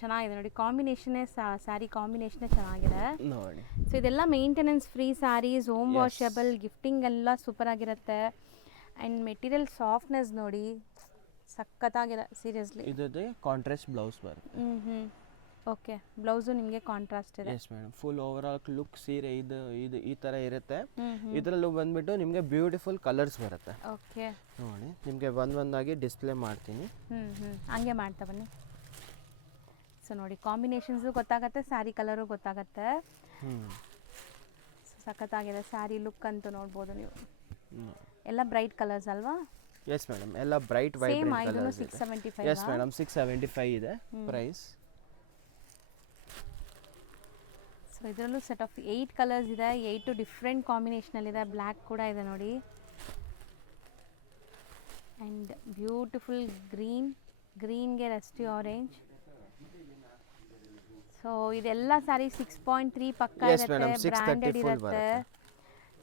ಚೆನ್ನಾಗಿದೆ ನೋಡಿ, ಕಾಂಬಿನೇಷನ್ ಸ್ಯಾರಿ ಕಾಂಬಿನೇಷನ್ ಚೆನ್ನಾಗಿದೆ ನೋಡಿ. ಸೊ ಇದೆಲ್ಲ maintenance free sarees, home washable, gifting ಎಲ್ಲ ಸೂಪರ್ ಆಗಿರುತ್ತೆ. ಆ್ಯಂಡ್ ಮೆಟೀರಿಯಲ್ ಸಾಫ್ಟ್ನೆಸ್ ನೋಡಿ, ಸಖತ್ತಾಗಿದೆ ಸೀರಿಯಸ್ಲಿ. ಇದು ಕಾಂಟ್ರಾಸ್ಟ್ ಬ್ಲೌಸ್ ಬರುತ್ತೆ. ಓಕೆ, ಬ್ಲೌಸು ನಿಮಗೆ ಕಾಂಟ್ರಾಸ್ಟ್ ಇದೆ. Yes madam, full over all look ಸೀರೆ ಇದು ಇದು ಈ ತರ ಇರುತ್ತೆ. ಇದರಲ್ಲೂ ಬಂದ್ಬಿಟ್ಟು ನಿಮಗೆ ಬ್ಯೂಟಿಫುಲ್ ಕಲರ್ಸ್ ಬರುತ್ತೆ. ಓಕೆ ನೋಡಿ, ನಿಮಗೆ ಒಂದೊಂದಾಗಿ ಡಿಸ್ಪ್ಲೇ ಮಾಡ್ತೀನಿ. ಹಂಗೆ ಮಾಡ್ತಾ ಬನ್ನಿ. ಸೊ ನೋಡಿ, ಕಾಂಬಿನೇಷನ್ಸು ಗೊತ್ತಾಗತ್ತೆ, ಸ್ಯಾರಿ ಕಲರು ಗೊತ್ತಾಗತ್ತೆ. ಸಖತ್ತಾಗಿದೆ ಸ್ಯಾರಿ ಲುಕ್ ಅಂತೂ ನೋಡ್ಬೋದು ನೀವು. ಎಲ್ಲ ಬ್ರೈಟ್ ಕಲರ್ಸ್ ಅಲ್ವಾ? ಎಸ್ ಮೇಡಮ್, ಎಲ್ಲ ಬ್ರೈಟ್ ವೈಬ್ರೆಂಟ್ ಕಲರ್ಸ್ ಇದೆ. 675. ಎಸ್ ಮೇಡಮ್, 675 ಇದೆ ಪ್ರೈಸ್. ಸೊ ಇದರಲ್ಲೂ ಸೆಟ್ ಆಫ್ 8 ಕಲರ್ಸ್ ಇದೆ. 8 ಡಿಫ್ರೆಂಟ್ ಕಾಂಬಿನೇಷನಲ್ಲಿದೆ. ಬ್ಲ್ಯಾಕ್ ಕೂಡ ಇದೆ ನೋಡಿ. ಆ್ಯಂಡ್ ಬ್ಯೂಟಿಫುಲ್ ಗ್ರೀನ್ಗೆ ರಸ್ಟಿ ಆರೆಂಜ್. ಸೊ ಇದೆಲ್ಲ ಸ್ಯಾರಿ 6.3 ಪಕ್ಕ ಇರುತ್ತೆ, ಬ್ರ್ಯಾಂಡೆಡ್ ಇರುತ್ತೆ.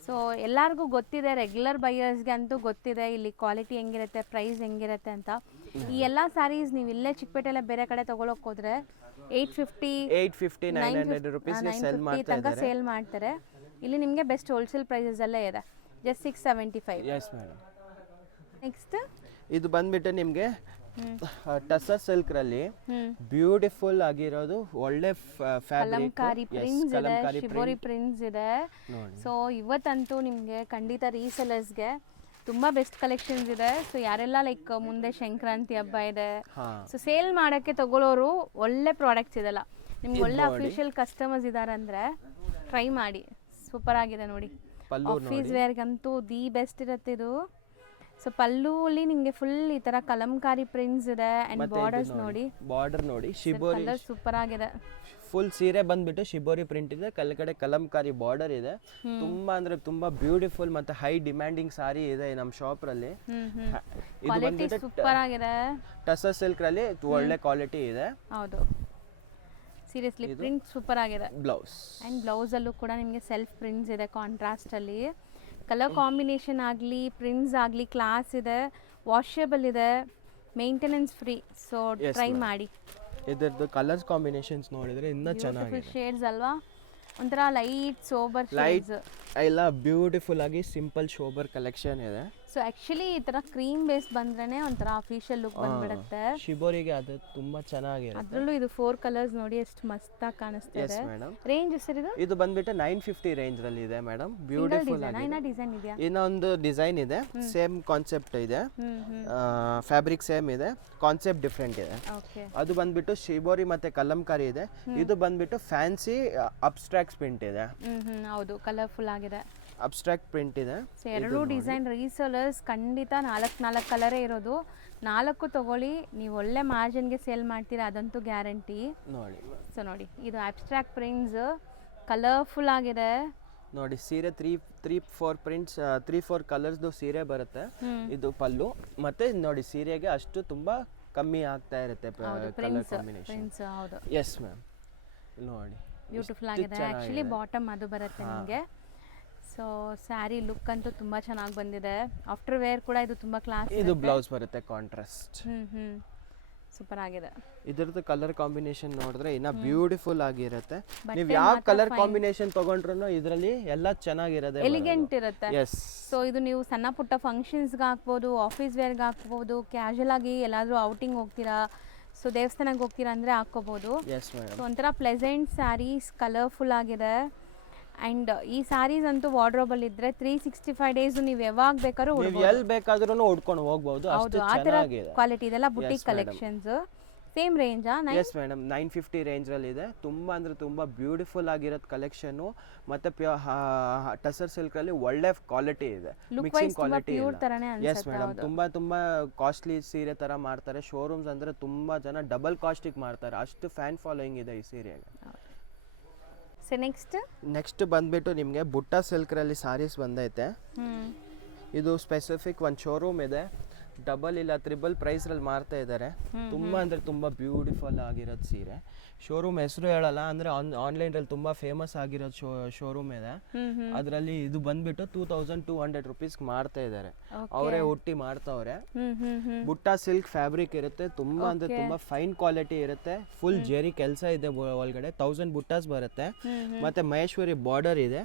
ಸೊ ಎಲ್ಲರಿಗೂ ಗೊತ್ತಿದೆ, ರೆಗ್ಯುಲರ್ ಬೈಯರ್ಸ್ಗೆ ಅಂತೂ ಗೊತ್ತಿದೆ ಇಲ್ಲಿ ಕ್ವಾಲಿಟಿ ಹೆಂಗಿರುತ್ತೆ, ಪ್ರೈಸ್ ಹೆಂಗಿರುತ್ತೆ ಅಂತ. ಈ ಎಲ್ಲ ಸ್ಯಾರೀಸ್ ನೀವು ಇಲ್ಲೇ ಚಿಕ್ಕಪೇಟೆಲ್ಲ ಬೇರೆ ಕಡೆ ತೊಗೊಳಕ್ಕೆ ಹೋದರೆ 850 900 ರುಪೀಸ್ಗೆ ಸೆಲ್ ಮಾಡ್ತಾ ತನಕ ಸೇಲ್ ಮಾಡ್ತಾರೆ. ಇಲ್ಲಿ ನಿಮಗೆ ಬೆಸ್ಟ್ ಹೋಲ್ಸೇಲ್ ಪ್ರೈಸಸಲ್ಲೇ ಇದೆ, ಜಸ್ಟ್ 675. Yes madam. ನೆಕ್ಸ್ಟ್ ಇದು ಬಂದ್ಬಿಟ್ಟು ನಿಮಗೆ ಟಸರ್ ಸಿಲ್ಕ್ ರಲ್ಲಿ ಬ್ಯೂಟಿಫುಲ್ ಆಗಿರೋದು ಒಳ್ಳೆ ಫ್ಯಾಬ್ರಿಕ್, ಕಲಂಕಾರಿ ಪ್ರಿಂಟ್ಸ್ ಇದೆ, ಶಿಬೋರಿ ಪ್ರಿಂಟ್ಸ್ ಇದೆ. ಸೊ ಇವತ್ತಂತೂ ನಿಮಗೆ ಖಂಡಿತ ರೀಸೆಲರ್ಸ್ಗೆ ತುಂಬ ಬೆಸ್ಟ್ ಕಲೆಕ್ಷನ್ಸ್ ಇದೆ. ಸೊ ಯಾರೆಲ್ಲ ಲೈಕ್ ಮುಂದೆ ಸಂಕ್ರಾಂತಿ ಹಬ್ಬ ಇದೆ, ಸೊ ಸೇಲ್ ಮಾಡೋಕ್ಕೆ ತಗೊಳ್ಳೋರು ಒಳ್ಳೆ ಪ್ರಾಡಕ್ಟ್ಸ್ ಇದೆಲ್ಲ. ನಿಮ್ಗೆ ಒಳ್ಳೆ ಅಫಿಷಿಯಲ್ ಕಸ್ಟಮರ್ಸ್ ಇದ್ದಾರೆ ಅಂದರೆ ಟ್ರೈ ಮಾಡಿ. ಸೂಪರ್ ಆಗಿದೆ ನೋಡಿ. ಆಫೀಸ್ ವೇರ್ಗಂತೂ ದಿ ಬೆಸ್ಟ್ ಇರುತ್ತೆ ಇದು. ಸೊ ಪಲ್ಲುಲಿ ನಿಮಗೆ ಫುಲ್ ಈ ತರ ಕಲಂಕಾರಿ ಪ್ರಿಂಟ್ಸ್ ಇದೆ. ಅಂಡ್ ಬಾರ್ಡರ್ಸ್ ನೋಡಿ, ಬಾರ್ಡರ್ ನೋಡಿ, ಶಿಬೋರಿ ಸೂಪರ್ ಆಗಿದೆ. ಫುಲ್ ಸೀರೆ ಬಂದ್ಬಿಟ್ಟು ಶಿಬೋರಿ ಪ್ರಿಂಟ್ ಇದೆ, ಕೆಳಗಡೆ ಕಲಂಕಾರಿ ಬಾರ್ಡರ್ ಇದೆ. ತುಂಬಾ ಅಂದ್ರೆ ತುಂಬಾ ಬ್ಯೂಟಿಫುಲ್ ಮತ್ತೆ ಹೈ ಡಿಮ್ಯಾಂಡಿಂಗ್ ಸಾರಿ ಇದೆ ನಮ್ಮ ಶಾಪ್ ರಲ್ಲಿ. ಇದು ಬಂದ್ಬಿಟ್ಟು ಸೂಪರ್ ಆಗಿದೆ. ಟಸರ್ ಸಿಲ್ಕ್ ರಲ್ಲಿ ಒಳ್ಳೆ ಕ್ವಾಲಿಟಿ ಇದೆ. ಹೌದು, ಸೀರಿಯಸ್ಲಿ ಪ್ರಿಂಟ್ ಸೂಪರ್ ಆಗಿದೆ. ಬ್ಲೌಸ್ ಅಂಡ್ ಬ್ಲೌಸ್ ಅಲ್ಲೂ ಕೂಡ ನಿಮಗೆ ಸೆಲ್ಫ್ ಪ್ರಿಂಟ್ಸ್ ಇದೆ ಕಾಂಟ್ರಾಸ್ಟ್ ಅಲ್ಲಿ. ಕಲರ್ ಕಾಂಬಿನೇಷನ್ ಆಗಲಿ, ಪ್ರಿಂಟ್ಸ್ ಆಗಲಿ ಕ್ಲಾಸ್ ಇದೆ, ವಾಷೇಬಲ್ ಇದೆ, ಮೇಂಟೆನೆನ್ಸ್ ಫ್ರೀ. ಸೊ ಟ್ರೈ ಮಾಡಿ. ಇದರದ್ದು ಕಲರ್ಸ್ ಕಾಂಬಿನೇಷನ್ಸ್ ನೋಡಿದ್ರೆ ಇನ್ನೂ ಚೆನ್ನಾಗಿದೆ. ಶೇಡ್ಸ್ ಅಲ್ವಾ, ಒಂಥರ ಲೈಟ್ ಸೋಬರ್ ಲೈಟ್ ಎಲ್ಲ ಬ್ಯೂಟಿಫುಲ್ ಆಗಿ ಸಿಂಪಲ್ ಶೋಬರ್ ಕಲೆಕ್ಷನ್ ಇದೆ. ಸೊ ಆಕ್ಚುಲಿ ಈ ತರ ಕ್ರೀಮ್ ಬೇಸ್ ಬಂದ್ರೇನೆ ಒಂಥರ ಅಫಿಷಿಯಲ್ ಲುಕ್ ಬಂದ್ಬಿಡುತ್ತೆ. ಶಿಬೋರಿಗೆ ಅದು ತುಂಬಾ ಚೆನ್ನಾಗಿರುತ್ತೆ. ಅದರಲ್ಲೂ ಇದು 4 ಕಲರ್ಸ್ ನೋಡಿ ಎಷ್ಟು ಮಸ್ತಾಗಿ ಕಾಣಿಸ್ತಾ ಇದೆ. ರೇಂಜ್ ಸರ್ ಇದು ಬಂದ್ಬಿಟ್ಟು 950 ರೇಂಜ್ ರಲ್ಲಿ ಇದೆ ಮೇಡಮ್. ಬ್ಯೂಟಿಫುಲ್ ಆಗಿ ಡಿಸೈನ್ ಇದೆಯಾ? ಇನ್ನೊಂದು ಡಿಸೈನ್ ಇದೆ, ಸೇಮ್ ಕಾನ್ಸೆಪ್ಟ್ ಇದೆ, ಫ್ಯಾಬ್ರಿಕ್ ಸೇಮ್ ಇದೆ, ಕಾನ್ಸೆಪ್ಟ್ ಡಿಫ್ರೆಂಟ್ ಇದೆ. ಅದು ಬಂದ್ಬಿಟ್ಟು ಶಿಬೋರಿ ಮತ್ತೆ ಕಲಂಕಾರಿ ಇದೆ. ಇದು ಬಂದ್ಬಿಟ್ಟು ಫ್ಯಾನ್ಸಿ ಅಬ್ಸ್ಟ್ರಾಕ್ಟ್ ಪ್ರಿಂಟ್ ಇದೆ. ಹೌದು, ಕಲರ್ಫುಲ್ ಆಗಿದೆ, ಅಬ್ಸ್ಟ್ರಾಕ್ಟ್ ಪ್ರಿಂಟ್ ಇದೆ. ಎರಡು ಡಿಸೈನ್ ರೀಸೆಲರ್ಸ್ ಖಂಡಿತ 4 ಕಲರೇ ಇರೋದು. 4 ತಗೊಳ್ಳಿ, ನೀವು ಒಳ್ಳೆ ಮಾರ್ಜಿನ್ಗೆ ಸೇಲ್ ಮಾಡ್ತೀರಾ, ಅದಂತೂ ಗ್ಯಾರಂಟಿ. ನೋಡಿ, ಸೊ ನೋಡಿ, ಇದು ಅಬ್ಸ್ಟ್ರಾಕ್ಟ್ ಪ್ರಿಂಟ್ಸ್ ಕಲರ್ಫುಲ್ ಆಗಿದೆ. ನೋಡಿ ಸೀರೆ 3-4 ಪ್ರಿಂಟ್ಸ್ 3-4 ಕಲರ್ಸ್ದು ಸೀರೆ ಬರುತ್ತೆ. ಇದು ಪಲ್ಲು ಮತ್ತೆ ನೋಡಿ ಸೀರೆಗೆ ಅಷ್ಟು ತುಂಬಾ ಕಮ್ಮಿ ಆಗ್ತಾ ಇರುತ್ತೆ ಕಲರ್ ಕಾಂಬಿನೇಷನ್. ಪ್ರಿಂಟ್ಸ್ ಹೌದು ಎಸ್ ಮ್ಯಾಮ್, ನೋಡಿ ಬ್ಯೂಟಿಫುಲ್ ಆಗಿದೆ. ಆ್ಯಕ್ಚುಲಿ ಬಾಟಮ್ ಅದು ಬರುತ್ತೆ ನಿಮಗೆ. ಸೊ ಸ್ಯಾರಿ ಲುಕ್ ಅಂತೂ ತುಂಬ ಚೆನ್ನಾಗಿ ಬಂದಿದೆ. ಆಫ್ಟರ್ ವೇರ್ ಕೂಡ ಇದು ತುಂಬ ಕ್ಲಾಸ್. ಇದು ಬ್ಲೌಸ್ ಬರುತ್ತೆ ಕಾಂಟ್ರಾಸ್ಟ್. ಸೂಪರ್ ಆಗಿದೆ. ಇದ್ರದ್ದು ಕಲರ್ ಕಾಂಬಿನೇಷನ್ ನೋಡಿದ್ರೆ ಇನ್ನ ಬ್ಯೂಟಿಫುಲ್ ಆಗಿರುತ್ತೆ. ನೀವು ಯಾವ ಕಲರ್ ಕಾಂಬಿನೇಷನ್ ತಗೊಂಡ್ರು ಇದರಲ್ಲಿ ಎಲ್ಲ ಚೆನ್ನಾಗಿರುತ್ತೆ, ಎಲಿಗೆಂಟ್ ಇರುತ್ತೆ. ಎಸ್. ಸೊ ಇದು ನೀವು ಸಣ್ಣ ಪುಟ್ಟ ಫಂಕ್ಷನ್ಸ್ಗೆ ಹಾಕ್ಬೋದು, ಆಫೀಸ್ ವೇರ್ಗೆ ಹಾಕ್ಬೋದು, ಕ್ಯಾಶುಯಲ್ ಆಗಿ ಎಲ್ಲಾದರೂ ಔಟಿಂಗ್ ಹೋಗ್ತೀರಾ, ಸೊ ದೇವಸ್ಥಾನಕ್ಕೆ ಹೋಗ್ತೀರಾ ಅಂದರೆ ಹಾಕ್ಕೋಬೋದು. Yes madam. ಸೊ ಒಂಥರ ಪ್ಲೆಸೆಂಟ್ ಸ್ಯಾರೀಸ್, ಕಲರ್ಫುಲ್ ಆಗಿದೆ. ಆ್ಯಂಡ್ ಈ ಸ್ಯಾರೀಸ್ ಅಂತೂ ವಾರ್ಡ್ರೋಬಲ್ಲಿ ಇದ್ದರೆ 365 ಡೇಸ್ ನೀವು ಯಾವಾಗ ಬೇಕಾದ್ರೂ ನೀವು ಎಲ್ಲಿ ಬೇಕಾದ್ರೂ ಉಡ್ಕೊಂಡು ಹೋಗ್ಬೋದು, ಅಷ್ಟು ಆ ಥರ ಚೆನ್ನಾಗಿದೆ. ಕ್ವಾಲಿಟಿ ಇದೆಲ್ಲ ಬುಟಿಕ್ ಕಲೆಕ್ಷನ್ಸ್. ಸೇಮ್ ರೇಂಜಾ? ಎಸ್ ಮೇಡಮ್, 950 ರೇಂಜಲ್ಲಿ ಇದೆ. ತುಂಬ ಅಂದರೆ ತುಂಬ ಬ್ಯೂಟಿಫುಲ್ ಆಗಿರೋದು ಕಲೆಕ್ಷನು. ಮತ್ತು ಟಸರ್ ಸಿಲ್ಕಲ್ಲಿ ಒಳ್ಳೆ ಕ್ವಾಲಿಟಿ ಇದೆ, ಮಿಕ್ಸಿಂಗ್ ಕ್ವಾಲಿಟಿ ಇದೆ. ಎಸ್ ಮೇಡಮ್, ತುಂಬ ಕಾಸ್ಟ್ಲಿ ಸೀರೆ ಥರ ಮಾಡ್ತಾರೆ. ಶೋರೂಮ್ಸ್ ಅಂದರೆ ತುಂಬ ಜನ ಡಬಲ್ ಕಾಸ್ಟಿಗೆ ಮಾಡ್ತಾರೆ, ಅಷ್ಟು ಫ್ಯಾನ್ ಫಾಲೋಯಿಂಗ್ ಇದೆ ಈ ಸೀರೆಗೆ. ಸೊ ನೆಕ್ಸ್ಟ್ ಬಂದ್ಬಿಟ್ಟು ನಿಮಗೆ ಬುಟ್ಟ ಸಿಲ್ಕ್ರಲ್ಲಿ ಸಾರೀಸ್ ಬಂದೈತೆ. ಇದು ಸ್ಪೆಸಿಫಿಕ್ ಒಂದು ಶೋರೂಮ್ ಇದೆ, ಡಬಲ್ ಇಲ್ಲ ತ್ರಿಬಲ್ ಪ್ರೈಸ್ರಲ್ಲಿ ಮಾರ್ತಾ ಇದ್ದಾರೆ. ತುಂಬ ಅಂದರೆ ತುಂಬ ಬ್ಯೂಟಿಫುಲ್ ಆಗಿರೋದು ಸೀರೆ. ಶೋರೂಮ್ ಹೆಸರು ಹೇಳಲ್ಲ, ಅಂದರೆ ಆನ್ಲೈನಲ್ಲಿ ತುಂಬ ಫೇಮಸ್ ಆಗಿರೋದು ಶೋರೂಮ್ ಇದೆ. ಅದರಲ್ಲಿ ಇದು ಬಂದ್ಬಿಟ್ಟು 2200 ರುಪೀಸ್ಗೆ ಮಾರ್ತಾ ಇದ್ದಾರೆ, ಅವರೇ ಹುಟ್ಟಿ ಮಾಡ್ತಾವ್ರೆ. ಬುಟ್ಟ ಸಿಲ್ಕ್ ಫ್ಯಾಬ್ರಿಕ್ ಇರುತ್ತೆ, ತುಂಬ ಅಂದರೆ ತುಂಬ ಫೈನ್ ಕ್ವಾಲಿಟಿ ಇರುತ್ತೆ. ಫುಲ್ ಜೆರಿ ಕೆಲಸ ಇದೆ ಒಳಗಡೆ. 1000 ಬುಟ್ಟಾಸ್ ಬರುತ್ತೆ. ಮತ್ತೆ ಮಹೇಶ್ವರಿ ಬಾರ್ಡರ್ ಇದೆ.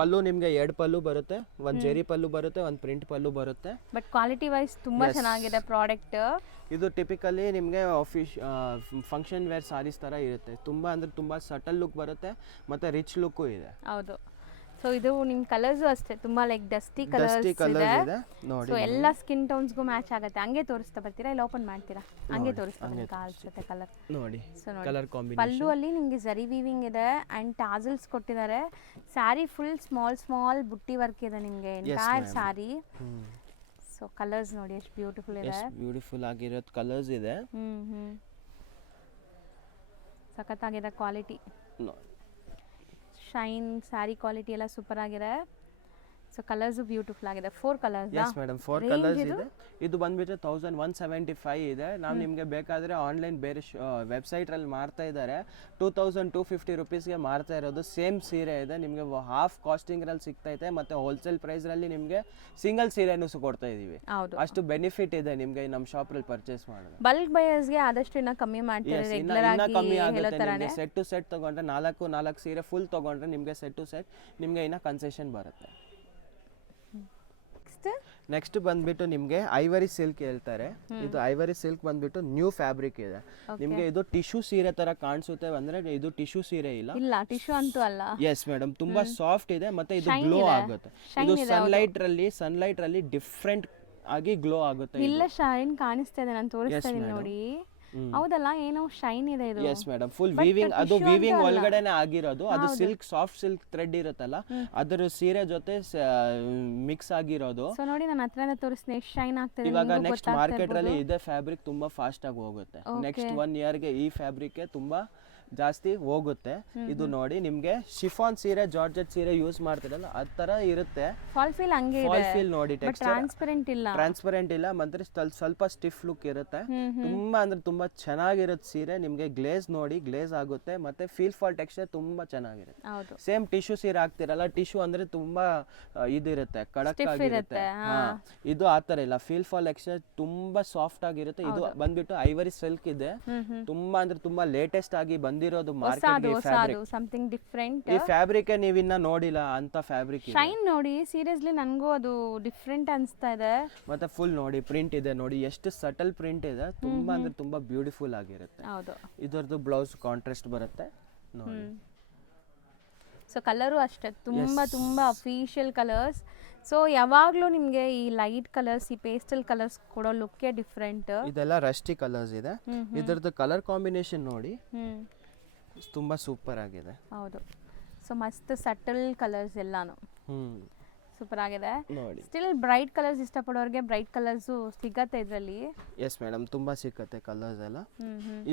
ಪಲ್ಲು ನಿಮಗೆ 2 ಪಲ್ಲು ಬರುತ್ತೆ, ಒಂದು ಜೆರಿ ಪಲ್ಲು ಬರುತ್ತೆ, ಒಂದು ಪ್ರಿಂಟ್ ಪಲ್ಲು ಬರುತ್ತೆ. ಬಟ್ ಕ್ವಾಲಿಟಿ ವೈಸ್ ತುಂಬಾ ಚೆನ್ನಾಗಿದೆ ಪ್ರಾಡಕ್ಟ್. ಇದು ಟಿಪಿಕಲಿ ನಿಮಗೆ ಫಂಕ್ಷನ್ ವೇರ್ ಸಾರೀಸ್ ಥರ ಇರುತ್ತೆ. ತುಂಬ ಅಂದರೆ ತುಂಬ ಸಟಲ್ ಲುಕ್ ಬರುತ್ತೆ, ಮತ್ತು ರಿಚ್ ಲುಕ್ಕು ಇದೆ. ಹೌದು. ಸೊ ಇದು ನಿಮ್ಮ ಕಲರ್ಸು ಅಷ್ಟೇ ತುಂಬ ಲೈಕ್ ಡಸ್ಟಿ ಕಲರ್ಸ್ ಇದೆ. ನೋಡಿ, ಸೊ ಎಲ್ಲ ಸ್ಕಿನ್ ಟೋನ್ಸ್ಗೂ ಮ್ಯಾಚ್ ಆಗುತ್ತೆ. ಹಂಗೆ ತೋರಿಸ್ತಾ ಬರ್ತೀರಾ ಇಲ್ಲ ಓಪನ್ ಮಾಡ್ತೀರಾ? ಹಂಗೆ ತೋರಿಸ್ತಾ ಕಾಣಿಸುತ್ತೆ ಕಲರ್. ನೋಡಿ ಕಲರ್ ಕಾಂಬಿನೇಷನ್. ಪಲ್ಲು ಅಲ್ಲಿ ನಿಮಗೆ ಜರಿ ವೀವಿಂಗ್ ಇದೆ ಆ್ಯಂಡ್ ಟಾಸಲ್ಸ್ ಕೊಟ್ಟಿದ್ದಾರೆ. ಸ್ಯಾರಿ ಫುಲ್ ಸ್ಮಾಲ್ ಬುಟ್ಟಿ ವರ್ಕ್ ಇದೆ ನಿಮಗೆ ಎಂಟೈರ್ ಸ್ಯಾರಿ. ಸೊ ಕಲರ್ಸ್ ನೋಡಿ ಎಷ್ಟು ಬ್ಯೂಟಿಫುಲ್ ಇದೆ. ಬ್ಯೂಟಿಫುಲ್ ಆಗಿರೋದು ಕಲರ್ಸ್ ಇದೆ. ಸಖತ್ತಾಗಿದೆ ಕ್ವಾಲಿಟಿ. ಶೈನ್ ಸ್ಯಾರಿ ಕ್ವಾಲಿಟಿ ಎಲ್ಲ ಸೂಪರ್ ಆಗಿದೆ. ಸೊ ಕಲರ್ಸ್ ಬ್ಯೂಟಿಫುಲ್ ಆಗಿದೆ. 4 ಕಲರ್ಸ್. ಎಸ್ ಮೇಡಮ್, 4 ಕಲರ್ಸ್ ಇದೆ. ಇದು ಬಂದ್ಬಿಟ್ಟು 1175 ಇದೆ. ನಾವು ನಿಮಗೆ ಬೇಕಾದರೆ ಆನ್ಲೈನ್ ಬೇರೆ ವೆಬ್ಸೈಟ್ರಲ್ಲಿ ಮಾರ್ತಾ ಇದ್ದಾರೆ 2250 ರುಪೀಸ್ಗೆ ಮಾರ್ತಾ ಇರೋದು. ಸೇಮ್ ಸೀರೆ ಇದೆ, ನಿಮಗೆ ಹಾಫ್ ಕಾಸ್ಟಿಂಗ್ರಲ್ಲಿ ಸಿಗ್ತೈತೆ. ಮತ್ತು ಹೋಲ್ಸೇಲ್ ಪ್ರೈಸ್ರಲ್ಲಿ ನಿಮಗೆ ಸಿಂಗಲ್ ಸೀರೆನೂ ಕೊಡ್ತಾ ಇದ್ದೀವಿ. ಅಷ್ಟು ಬೆನಿಫಿಟ್ ಇದೆ ನಿಮಗೆ ನಮ್ಮ ಶಾಪಲ್ಲಿ ಪರ್ಚೇಸ್ ಮಾಡೋದು. ಬಲ್ಕ್ ಬಯರ್ಸ್ಗೆ ಆದಷ್ಟು ಇನ್ನೂ ಕಮ್ಮಿ ಮಾಡ್ತಾರೆ. ರೆಗ್ಯುಲರ್ ಆಗಿ ಕಮ್ಮಿ ಆಗುತ್ತೆ. ನಿಮಗೆ ಸೆಟ್ ಟು ಸೆಟ್ ತೊಗೊಂಡ್ರೆ 4 ಸೀರೆ ಫುಲ್ ತೊಗೊಂಡ್ರೆ ನಿಮಗೆ ಸೆಟ್ ಟು ಸೆಟ್ ನಿಮಗೆ ಇನ್ನೂ ಕನ್ಸೆಷನ್ ಬರುತ್ತೆ. ನೆಕ್ಸ್ಟ್ ಬಂದ್ಬಿಟ್ಟು ನಿಮಗೆ ಐವರಿ ಸಿಲ್ಕ್ ಹೇಳ್ತಾರೆ. ಇದು ಐವರಿ ಸಿಲ್ಕ್ ಬಂದ್ಬಿಟ್ಟು ನ್ಯೂ ಫ್ಯಾಬ್ರಿಕ್ ಇದೆ. ನಿಮಗೆ ಇದು ಟಿಶ್ಯೂ ಸೀರೆ ತರ ಕಾಣಿಸುತ್ತೆ, ಅಂದ್ರೆ ಇದು ಟಿಶ್ಯೂ ಸೀರೆ ಇಲ್ಲ, ಟಿಶ್ಯೂ ಅಂತೂ ಅಲ್ಲ. ಎಸ್ ಮೇಡಮ್, ತುಂಬಾ ಸಾಫ್ಟ್ ಇದೆ ಮತ್ತೆ ಇದು ಗ್ಲೋ ಆಗುತ್ತೆ. ಇದು ಸನ್ಲೈಟ್ ರಲ್ಲಿ ಡಿಫ್ರೆಂಟ್ ಆಗಿ ಗ್ಲೋ ಆಗುತ್ತೆ. ಇಲ್ಲ ಶೈನ್ ಕಾಣಿಸ್ತಾ ಇದೆ, ನಾನು ತೋರಿಸ್ತಾ ಇದೀನಿ ನೋಡಿ. ಹೌದಲ್ಲ, ಏನೋ ಶೈನ್ ಇದೆ ಇದು. Yes madam, full weaving. ಅದು ವೀವಿಂಗ್ ಒಳಗಡೆನೆ ಆಗಿರೋದು. ಅದು ಸಿಲ್ಕ್, ಸಾಫ್ಟ್ ಸಿಲ್ಕ್ ಥ್ರೆಡ್ ಇರುತ್ತಲ್ಲ, ಅದರ ಸೀರೆ ಜೊತೆ ಮಿಕ್ಸ್ ಆಗಿರೋದು. ಸೊ ನೋಡಿ, ನಾನು ಹತ್ರನೇ ತೋರಿಸ್ತೀನಿ ಎಷ್ಟು ಶೈನ್ ಆಗ್ತಿದೆ. ಇವಾಗ ನೆಕ್ಸ್ಟ್ ಮಾರ್ಕೆಟ್ ಅಲ್ಲಿ ಇದೆ ಫ್ಯಾಬ್ರಿಕ್ ತುಂಬಾ ಫಾಸ್ಟ್ ಆಗಿ ಹೋಗುತ್ತೆ. ನೆಕ್ಸ್ಟ್ 1 ಇಯರ್ಗೆ ಈ ಫ್ಯಾಬ್ರಿಕ್ ತುಂಬಾ ಜಾಸ್ತಿ ಹೋಗುತ್ತೆ. ಇದು ನೋಡಿ, ನಿಮ್ಗೆ ಶಿಫಾನ್ ಸೀರೆ, ಜಾರ್ಜೆಟ್ ಸೀರೆ ಯೂಸ್ ಮಾಡ್ತಿರಲ್ಲ ಅದ್ ತರ ಇರುತ್ತೆ. ಫಾಲ್ ಫೀಲ್ ಹಂಗೆ ಇದೆ. ಫಾಲ್ ಫೀಲ್ ನೋಡಿ, ಟೆಕ್ಸ್ಚರ್ ಟ್ರಾನ್ಸ್ಪರೆಂಟ್ ಇಲ್ಲ, ಮತ್ತೆ ಸ್ವಲ್ಪ ಸ್ಟಿಫ್ ಲುಕ್ ಇರುತ್ತೆ. ತುಂಬಾ ಅಂದ್ರೆ ತುಂಬಾ ಚೆನ್ನಾಗಿರುತ್ತೆ ಸೀರೆ. ನಿಮ್ಗೆ ಗ್ಲೇಸ್ ನೋಡಿ, ಗ್ಲೇಸ್ ಆಗುತ್ತೆ. ಮತ್ತೆ ಫೀಲ್ ಫಾಲ್ ಟೆಕ್ಸ್ಚರ್ ತುಂಬಾ ಚೆನ್ನಾಗಿರುತ್ತೆ. ಸೇಮ್ ಟಿಶ್ಯೂ ಸೀರೆ ಹಾಕ್ತಿರಲ್ಲ, ಟಿಶ್ಯೂ ಅಂದ್ರೆ ತುಂಬಾ ಇದಿರುತ್ತೆ, ಕಡಕ್ ಆಗಿರುತ್ತೆ. ಇದು ಆತರ ಇಲ್ಲ, ಫೀಲ್ ಫಾಲ್ ಟೆಕ್ಸ್ಚರ್ ತುಂಬಾ ಸಾಫ್ಟ್ ಆಗಿರುತ್ತೆ. ಇದು ಬಂದ್ಬಿಟ್ಟು ಐವರಿ ಸಿಲ್ಕ್ ಇದೆ. ತುಂಬಾ ಅಂದ್ರೆ ತುಂಬಾ ಲೇಟೆಸ್ಟ್ ಆಗಿ ಬಂದಿರೋದು ಮಾರ್ಕೆಟ್ ಗೆ ಫ್ಯಾಬ್ರಿಕ್. Something different. ಈ ಫ್ಯಾಬ್ರಿಕ್ ನೀವಿನ್ನ ನೋಡಿಲ್ಲ ಅಂತ ಫ್ಯಾಬ್ರಿಕ್. ಶೈನ್ ನೋಡಿ, ಸೀರಿಯಸ್ಲಿ ನನಗೂ ಅದು ಡಿಫರೆಂಟ್ ಅನ್ಸ್ತಾ ಇದೆ. ಮತ್ತೆ ಫುಲ್ ನೋಡಿ, ಪ್ರಿಂಟ್ ಇದೆ ನೋಡಿ, ಎಷ್ಟು ಸಟಲ್ ಪ್ರಿಂಟ್ ಇದೆ. ತುಂಬಾ ಅಂದ್ರೆ ತುಂಬಾ ಬ್ಯೂಟಿಫುಲ್ ಆಗಿರುತ್ತೆ. ಹೌದು. ಇದರದ್ದು ಬ್ಲೌಸ್ ಕಾಂಟ್ರಾಸ್ಟ್ ಬರುತ್ತೆ ನೋಡಿ. ಸೊ ಕಲರು ಅಷ್ಟೇ ತುಂಬಾ ಅಫಿಷಿಯಲ್ ಕಲರ್ಸ್. ಸೊ ಯಾವಾಗಲೂ ನಿಮಗೆ ಈ ಲೈಟ್ ಕಲರ್ಸ್, ಈ ಪೇಸ್ಟಲ್ ಕಲರ್ಸ್ ಕೊಡೋ ಲುಕ್ಕೇ ಡಿಫ್ರೆಂಟ್. ಇದೆಲ್ಲ ರಸ್ಟಿ ಕಲರ್ಸ್ ಇದೆ. ಇದರದ್ದು ಕಲರ್ ಕಾಂಬಿನೇಷನ್ ನೋಡಿ, ತುಂಬಾ ಸೂಪರ್ ಆಗಿದೆ. ಹೌದು. ಸೊ ಮಸ್ತ್ ಸಟಲ್ ಕಲರ್ಸ್ ಎಲ್ಲಾನು. ಸೊ ಸೂಪರ್ ಆಗಿದೆ. ನೋಡಿ. ಸ್ಟಿಲ್ ಬ್ರೈಟ್ ಕಲರ್ಸ್ ಇಷ್ಟಪಡೋರಿಗೆ ಬ್ರೈಟ್ ಕಲರ್ಸು ಸಿಗತ್ತೆ ಇದರಲ್ಲಿ. ಎಸ್ ಮೇಡಮ್, ತುಂಬಾ ಸಿಕ್ಕತ್ತೆ ಕಲರ್ಸ್ ಎಲ್ಲ.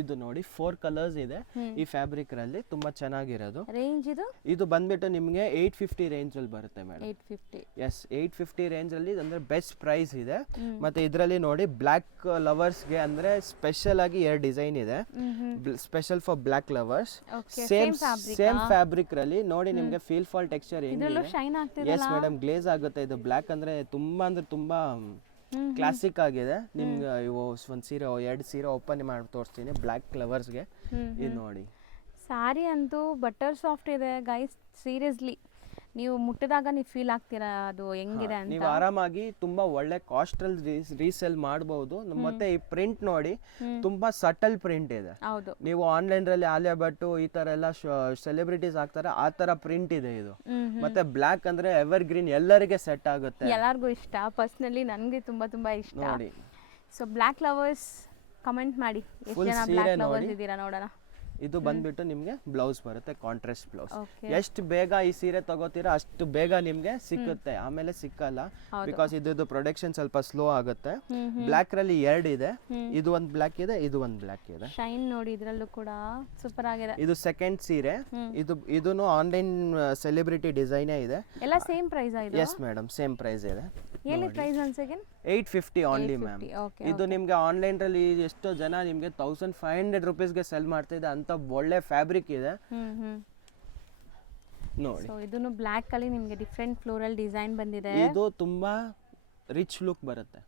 ಇದು ನೋಡಿ 4 ಕಲರ್ಸ್ ಇದೆ ಈ ಫ್ಯಾಬ್ರಿಕ್ ರಲ್ಲಿ, ತುಂಬಾ ಚೆನ್ನಾಗಿರೋದು. ರೇಂಜ್ ಇದು ಬಂದ್ಬಿಟ್ಟು ನಿಮಗೆ 850 ರೇಂಜ್ ಅಲ್ಲಿ ಬರುತ್ತೆ ಮೇಡಮ್. 850. ಎಸ್ 850 ರೇಂಜ್ ಅಲ್ಲಿ ಅಂದ್ರೆ ಬೆಸ್ಟ್ ಪ್ರೈಸ್ ಇದೆ. ಮತ್ತೆ ಇದರಲ್ಲಿ ನೋಡಿ ಬ್ಲ್ಯಾಕ್ ಲವರ್ಸ್ಗೆ ಅಂದ್ರೆ ಸ್ಪೆಷಲ್ ಆಗಿ 2 ಡಿಸೈನ್ ಇದೆ, special for black lovers. Same fabric ರಲ್ಲಿ ನೋಡಿ ನಿಮಗೆ ಫೀಲ್ ಫಾಲ್ ಟೆಕ್ಸ್ಚರ್ ಇದರಲ್ಲೂ ಶೈನ್ ಆಗ್ತಿದೆ. ಎಸ್ ಮೇಡಮ್, ಗ್ಲೇಸ್ ಆಗುತ್ತೆ. ಇದು ಬ್ಲ್ಯಾಕ್ ಅಂದ್ರೆ ತುಂಬಾ ಕ್ಲಾಸಿಕ್ ಆಗಿದೆ. ನಿಮ್ಗೆ ಇವು ಒಂದು ಸೀರೆ 2 ಸೀರೆ ಓಪನ್ ಮಾಡಿ ತೋರಿಸ್ತೀನಿ ಬ್ಲ್ಯಾಕ್ ಫ್ಲವರ್ಸ್ಗೆ. ಇದು ನೋಡಿ, ಸ್ಯಾರಿ ಅಂತೂ ಬಟರ್ ಸಾಫ್ಟ್ ಇದೆ ಗೈಸ್. ಸೀರಿಯಸ್ಲಿ ನೀವು ಮುಟ್ಟಿದಾಗ ನೀವು ಫೀಲ್ ಆಗ್ತೀರಾ ಅದು ಹೆಂಗಿದೆ ಅಂತ. ನೀವು ಆರಾಮಾಗಿ ತುಂಬಾ ಒಳ್ಳೆ ಕಾಸ್ಟ್ ಅಲ್ಲಿ ರೀಸೇಲ್ ಮಾಡಬಹುದು. ಮತ್ತೆ ಈ ಪ್ರಿಂಟ್ ನೋಡಿ ತುಂಬಾ ಸಟಲ್ ಪ್ರಿಂಟ್ ಇದೆ. ಹೌದು, ನೀವು ಆನ್ಲೈನ್ ರಲ್ಲಿ ಆಲಿಯಾ ಭಟ್ ಈ ತರ ಎಲ್ಲ ಸೆಲೆಬ್ರಿಟೀಸ್ ಆಗ್ತಾರೆ, ಆ ತರ ಪ್ರಿಂಟ್ ಇದೆ ಇದು. ಮತ್ತೆ ಬ್ಲ್ಯಾಕ್ ಅಂದ್ರೆ ಎವರ್ ಗ್ರೀನ್, ಎಲ್ಲರಿಗೆ ಸೆಟ್ ಆಗುತ್ತೆ, ಎಲ್ಲರಿಗೂ ಇಷ್ಟ. ಪರ್ಸನಲಿ ನನಗೆ ತುಂಬಾ ಇಷ್ಟ ನೋಡಿ. ಸೊ ಬ್ಲ್ಯಾಕ್ ಲವರ್ಸ್ ಕಮೆಂಟ್ ಮಾಡಿ, ಎಷ್ಟು ಜನ ಬ್ಲ್ಯಾಕ್ ಲವರ್ಸ್ ಇದ್ದೀರಾ ನೋಡೋಣ. ಇದು ಬಂದ್ಬಿಟ್ಟು ನಿಮ್ಗೆ ಬ್ಲೌಸ್ ಬರುತ್ತೆ, ಕಾಂಟ್ರಾಸ್ಟ್ ಬ್ಲೌಸ್. Okay. ಎಷ್ಟು ಬೇಗ ಈ ಸೀರೆ ತಗೋತೀರಾ ಅಷ್ಟು ಬೇಗ ನಿಮ್ಗೆ ಸಿಕ್ಕುತ್ತೆ, ಆಮೇಲೆ ಸಿಕ್ಕಲ್ಲ. ಬಿಕಾಸ್ ಇದ್ದು ಪ್ರೊಡಕ್ಷನ್ ಸ್ವಲ್ಪ ಸ್ಲೋ ಆಗುತ್ತೆ. ಬ್ಲ್ಯಾಕ್ ರಲ್ಲಿ 2 ಇದೆ, ಇದು ಒಂದು ಬ್ಲ್ಯಾಕ್ ಇದೆ, ಇದು ಒಂದು ಬ್ಲ್ಯಾಕ್ ಇದೆ. ಶೈನ್ ನೋಡಿ ಇದ್ರಲ್ಲೂ ಕೂಡ ಸೂಪರ್ ಆಗಿದೆ. ಇದು ಸೆಕೆಂಡ್ ಸೀರೆ. ಇದೂನು ಆನ್ಲೈನ್ ಸೆಲೆಬ್ರಿಟಿ ಡಿಸೈನ್ ಇದೆ. ಎಲ್ಲ ಸೇಮ್ ಪ್ರೈಸ್ ಇದು? ಎಸ್ ಮೇಡಮ್, ಸೇಮ್ ಪ್ರೈಸ್ ಇದೆ. ಎಲ್ಲಿ price one second? 850 only ma'am. ಇದು ನಿಮ್ಗೆ ಆನ್ಲೈನ್ ರಲ್ಲಿ ಎಷ್ಟೋ ಜನ ನಿಮ್ಗೆ 1500 ರುಪೀಸ್ಗೆ ಸೆಲ್ ಮಾಡ್ತಿದೆ ಅಂತ ಒಳ್ಳೆ ಫ್ಯಾಬ್ರಿಕ್ ಇದೆ ನೋಡಿ. ಸೊ ಇದನ್ನು ಬ್ಲ್ಯಾಕ್ ಅಲ್ಲಿ ನಿಮಗೆ ಡಿಫರೆಂಟ್ ಫ್ಲೋರಲ್ ಡಿಸೈನ್ ಬಂದಿದೆ. ಇದು ತುಂಬಾ ರಿಚ್ ಲುಕ್ ಬರುತ್ತೆ.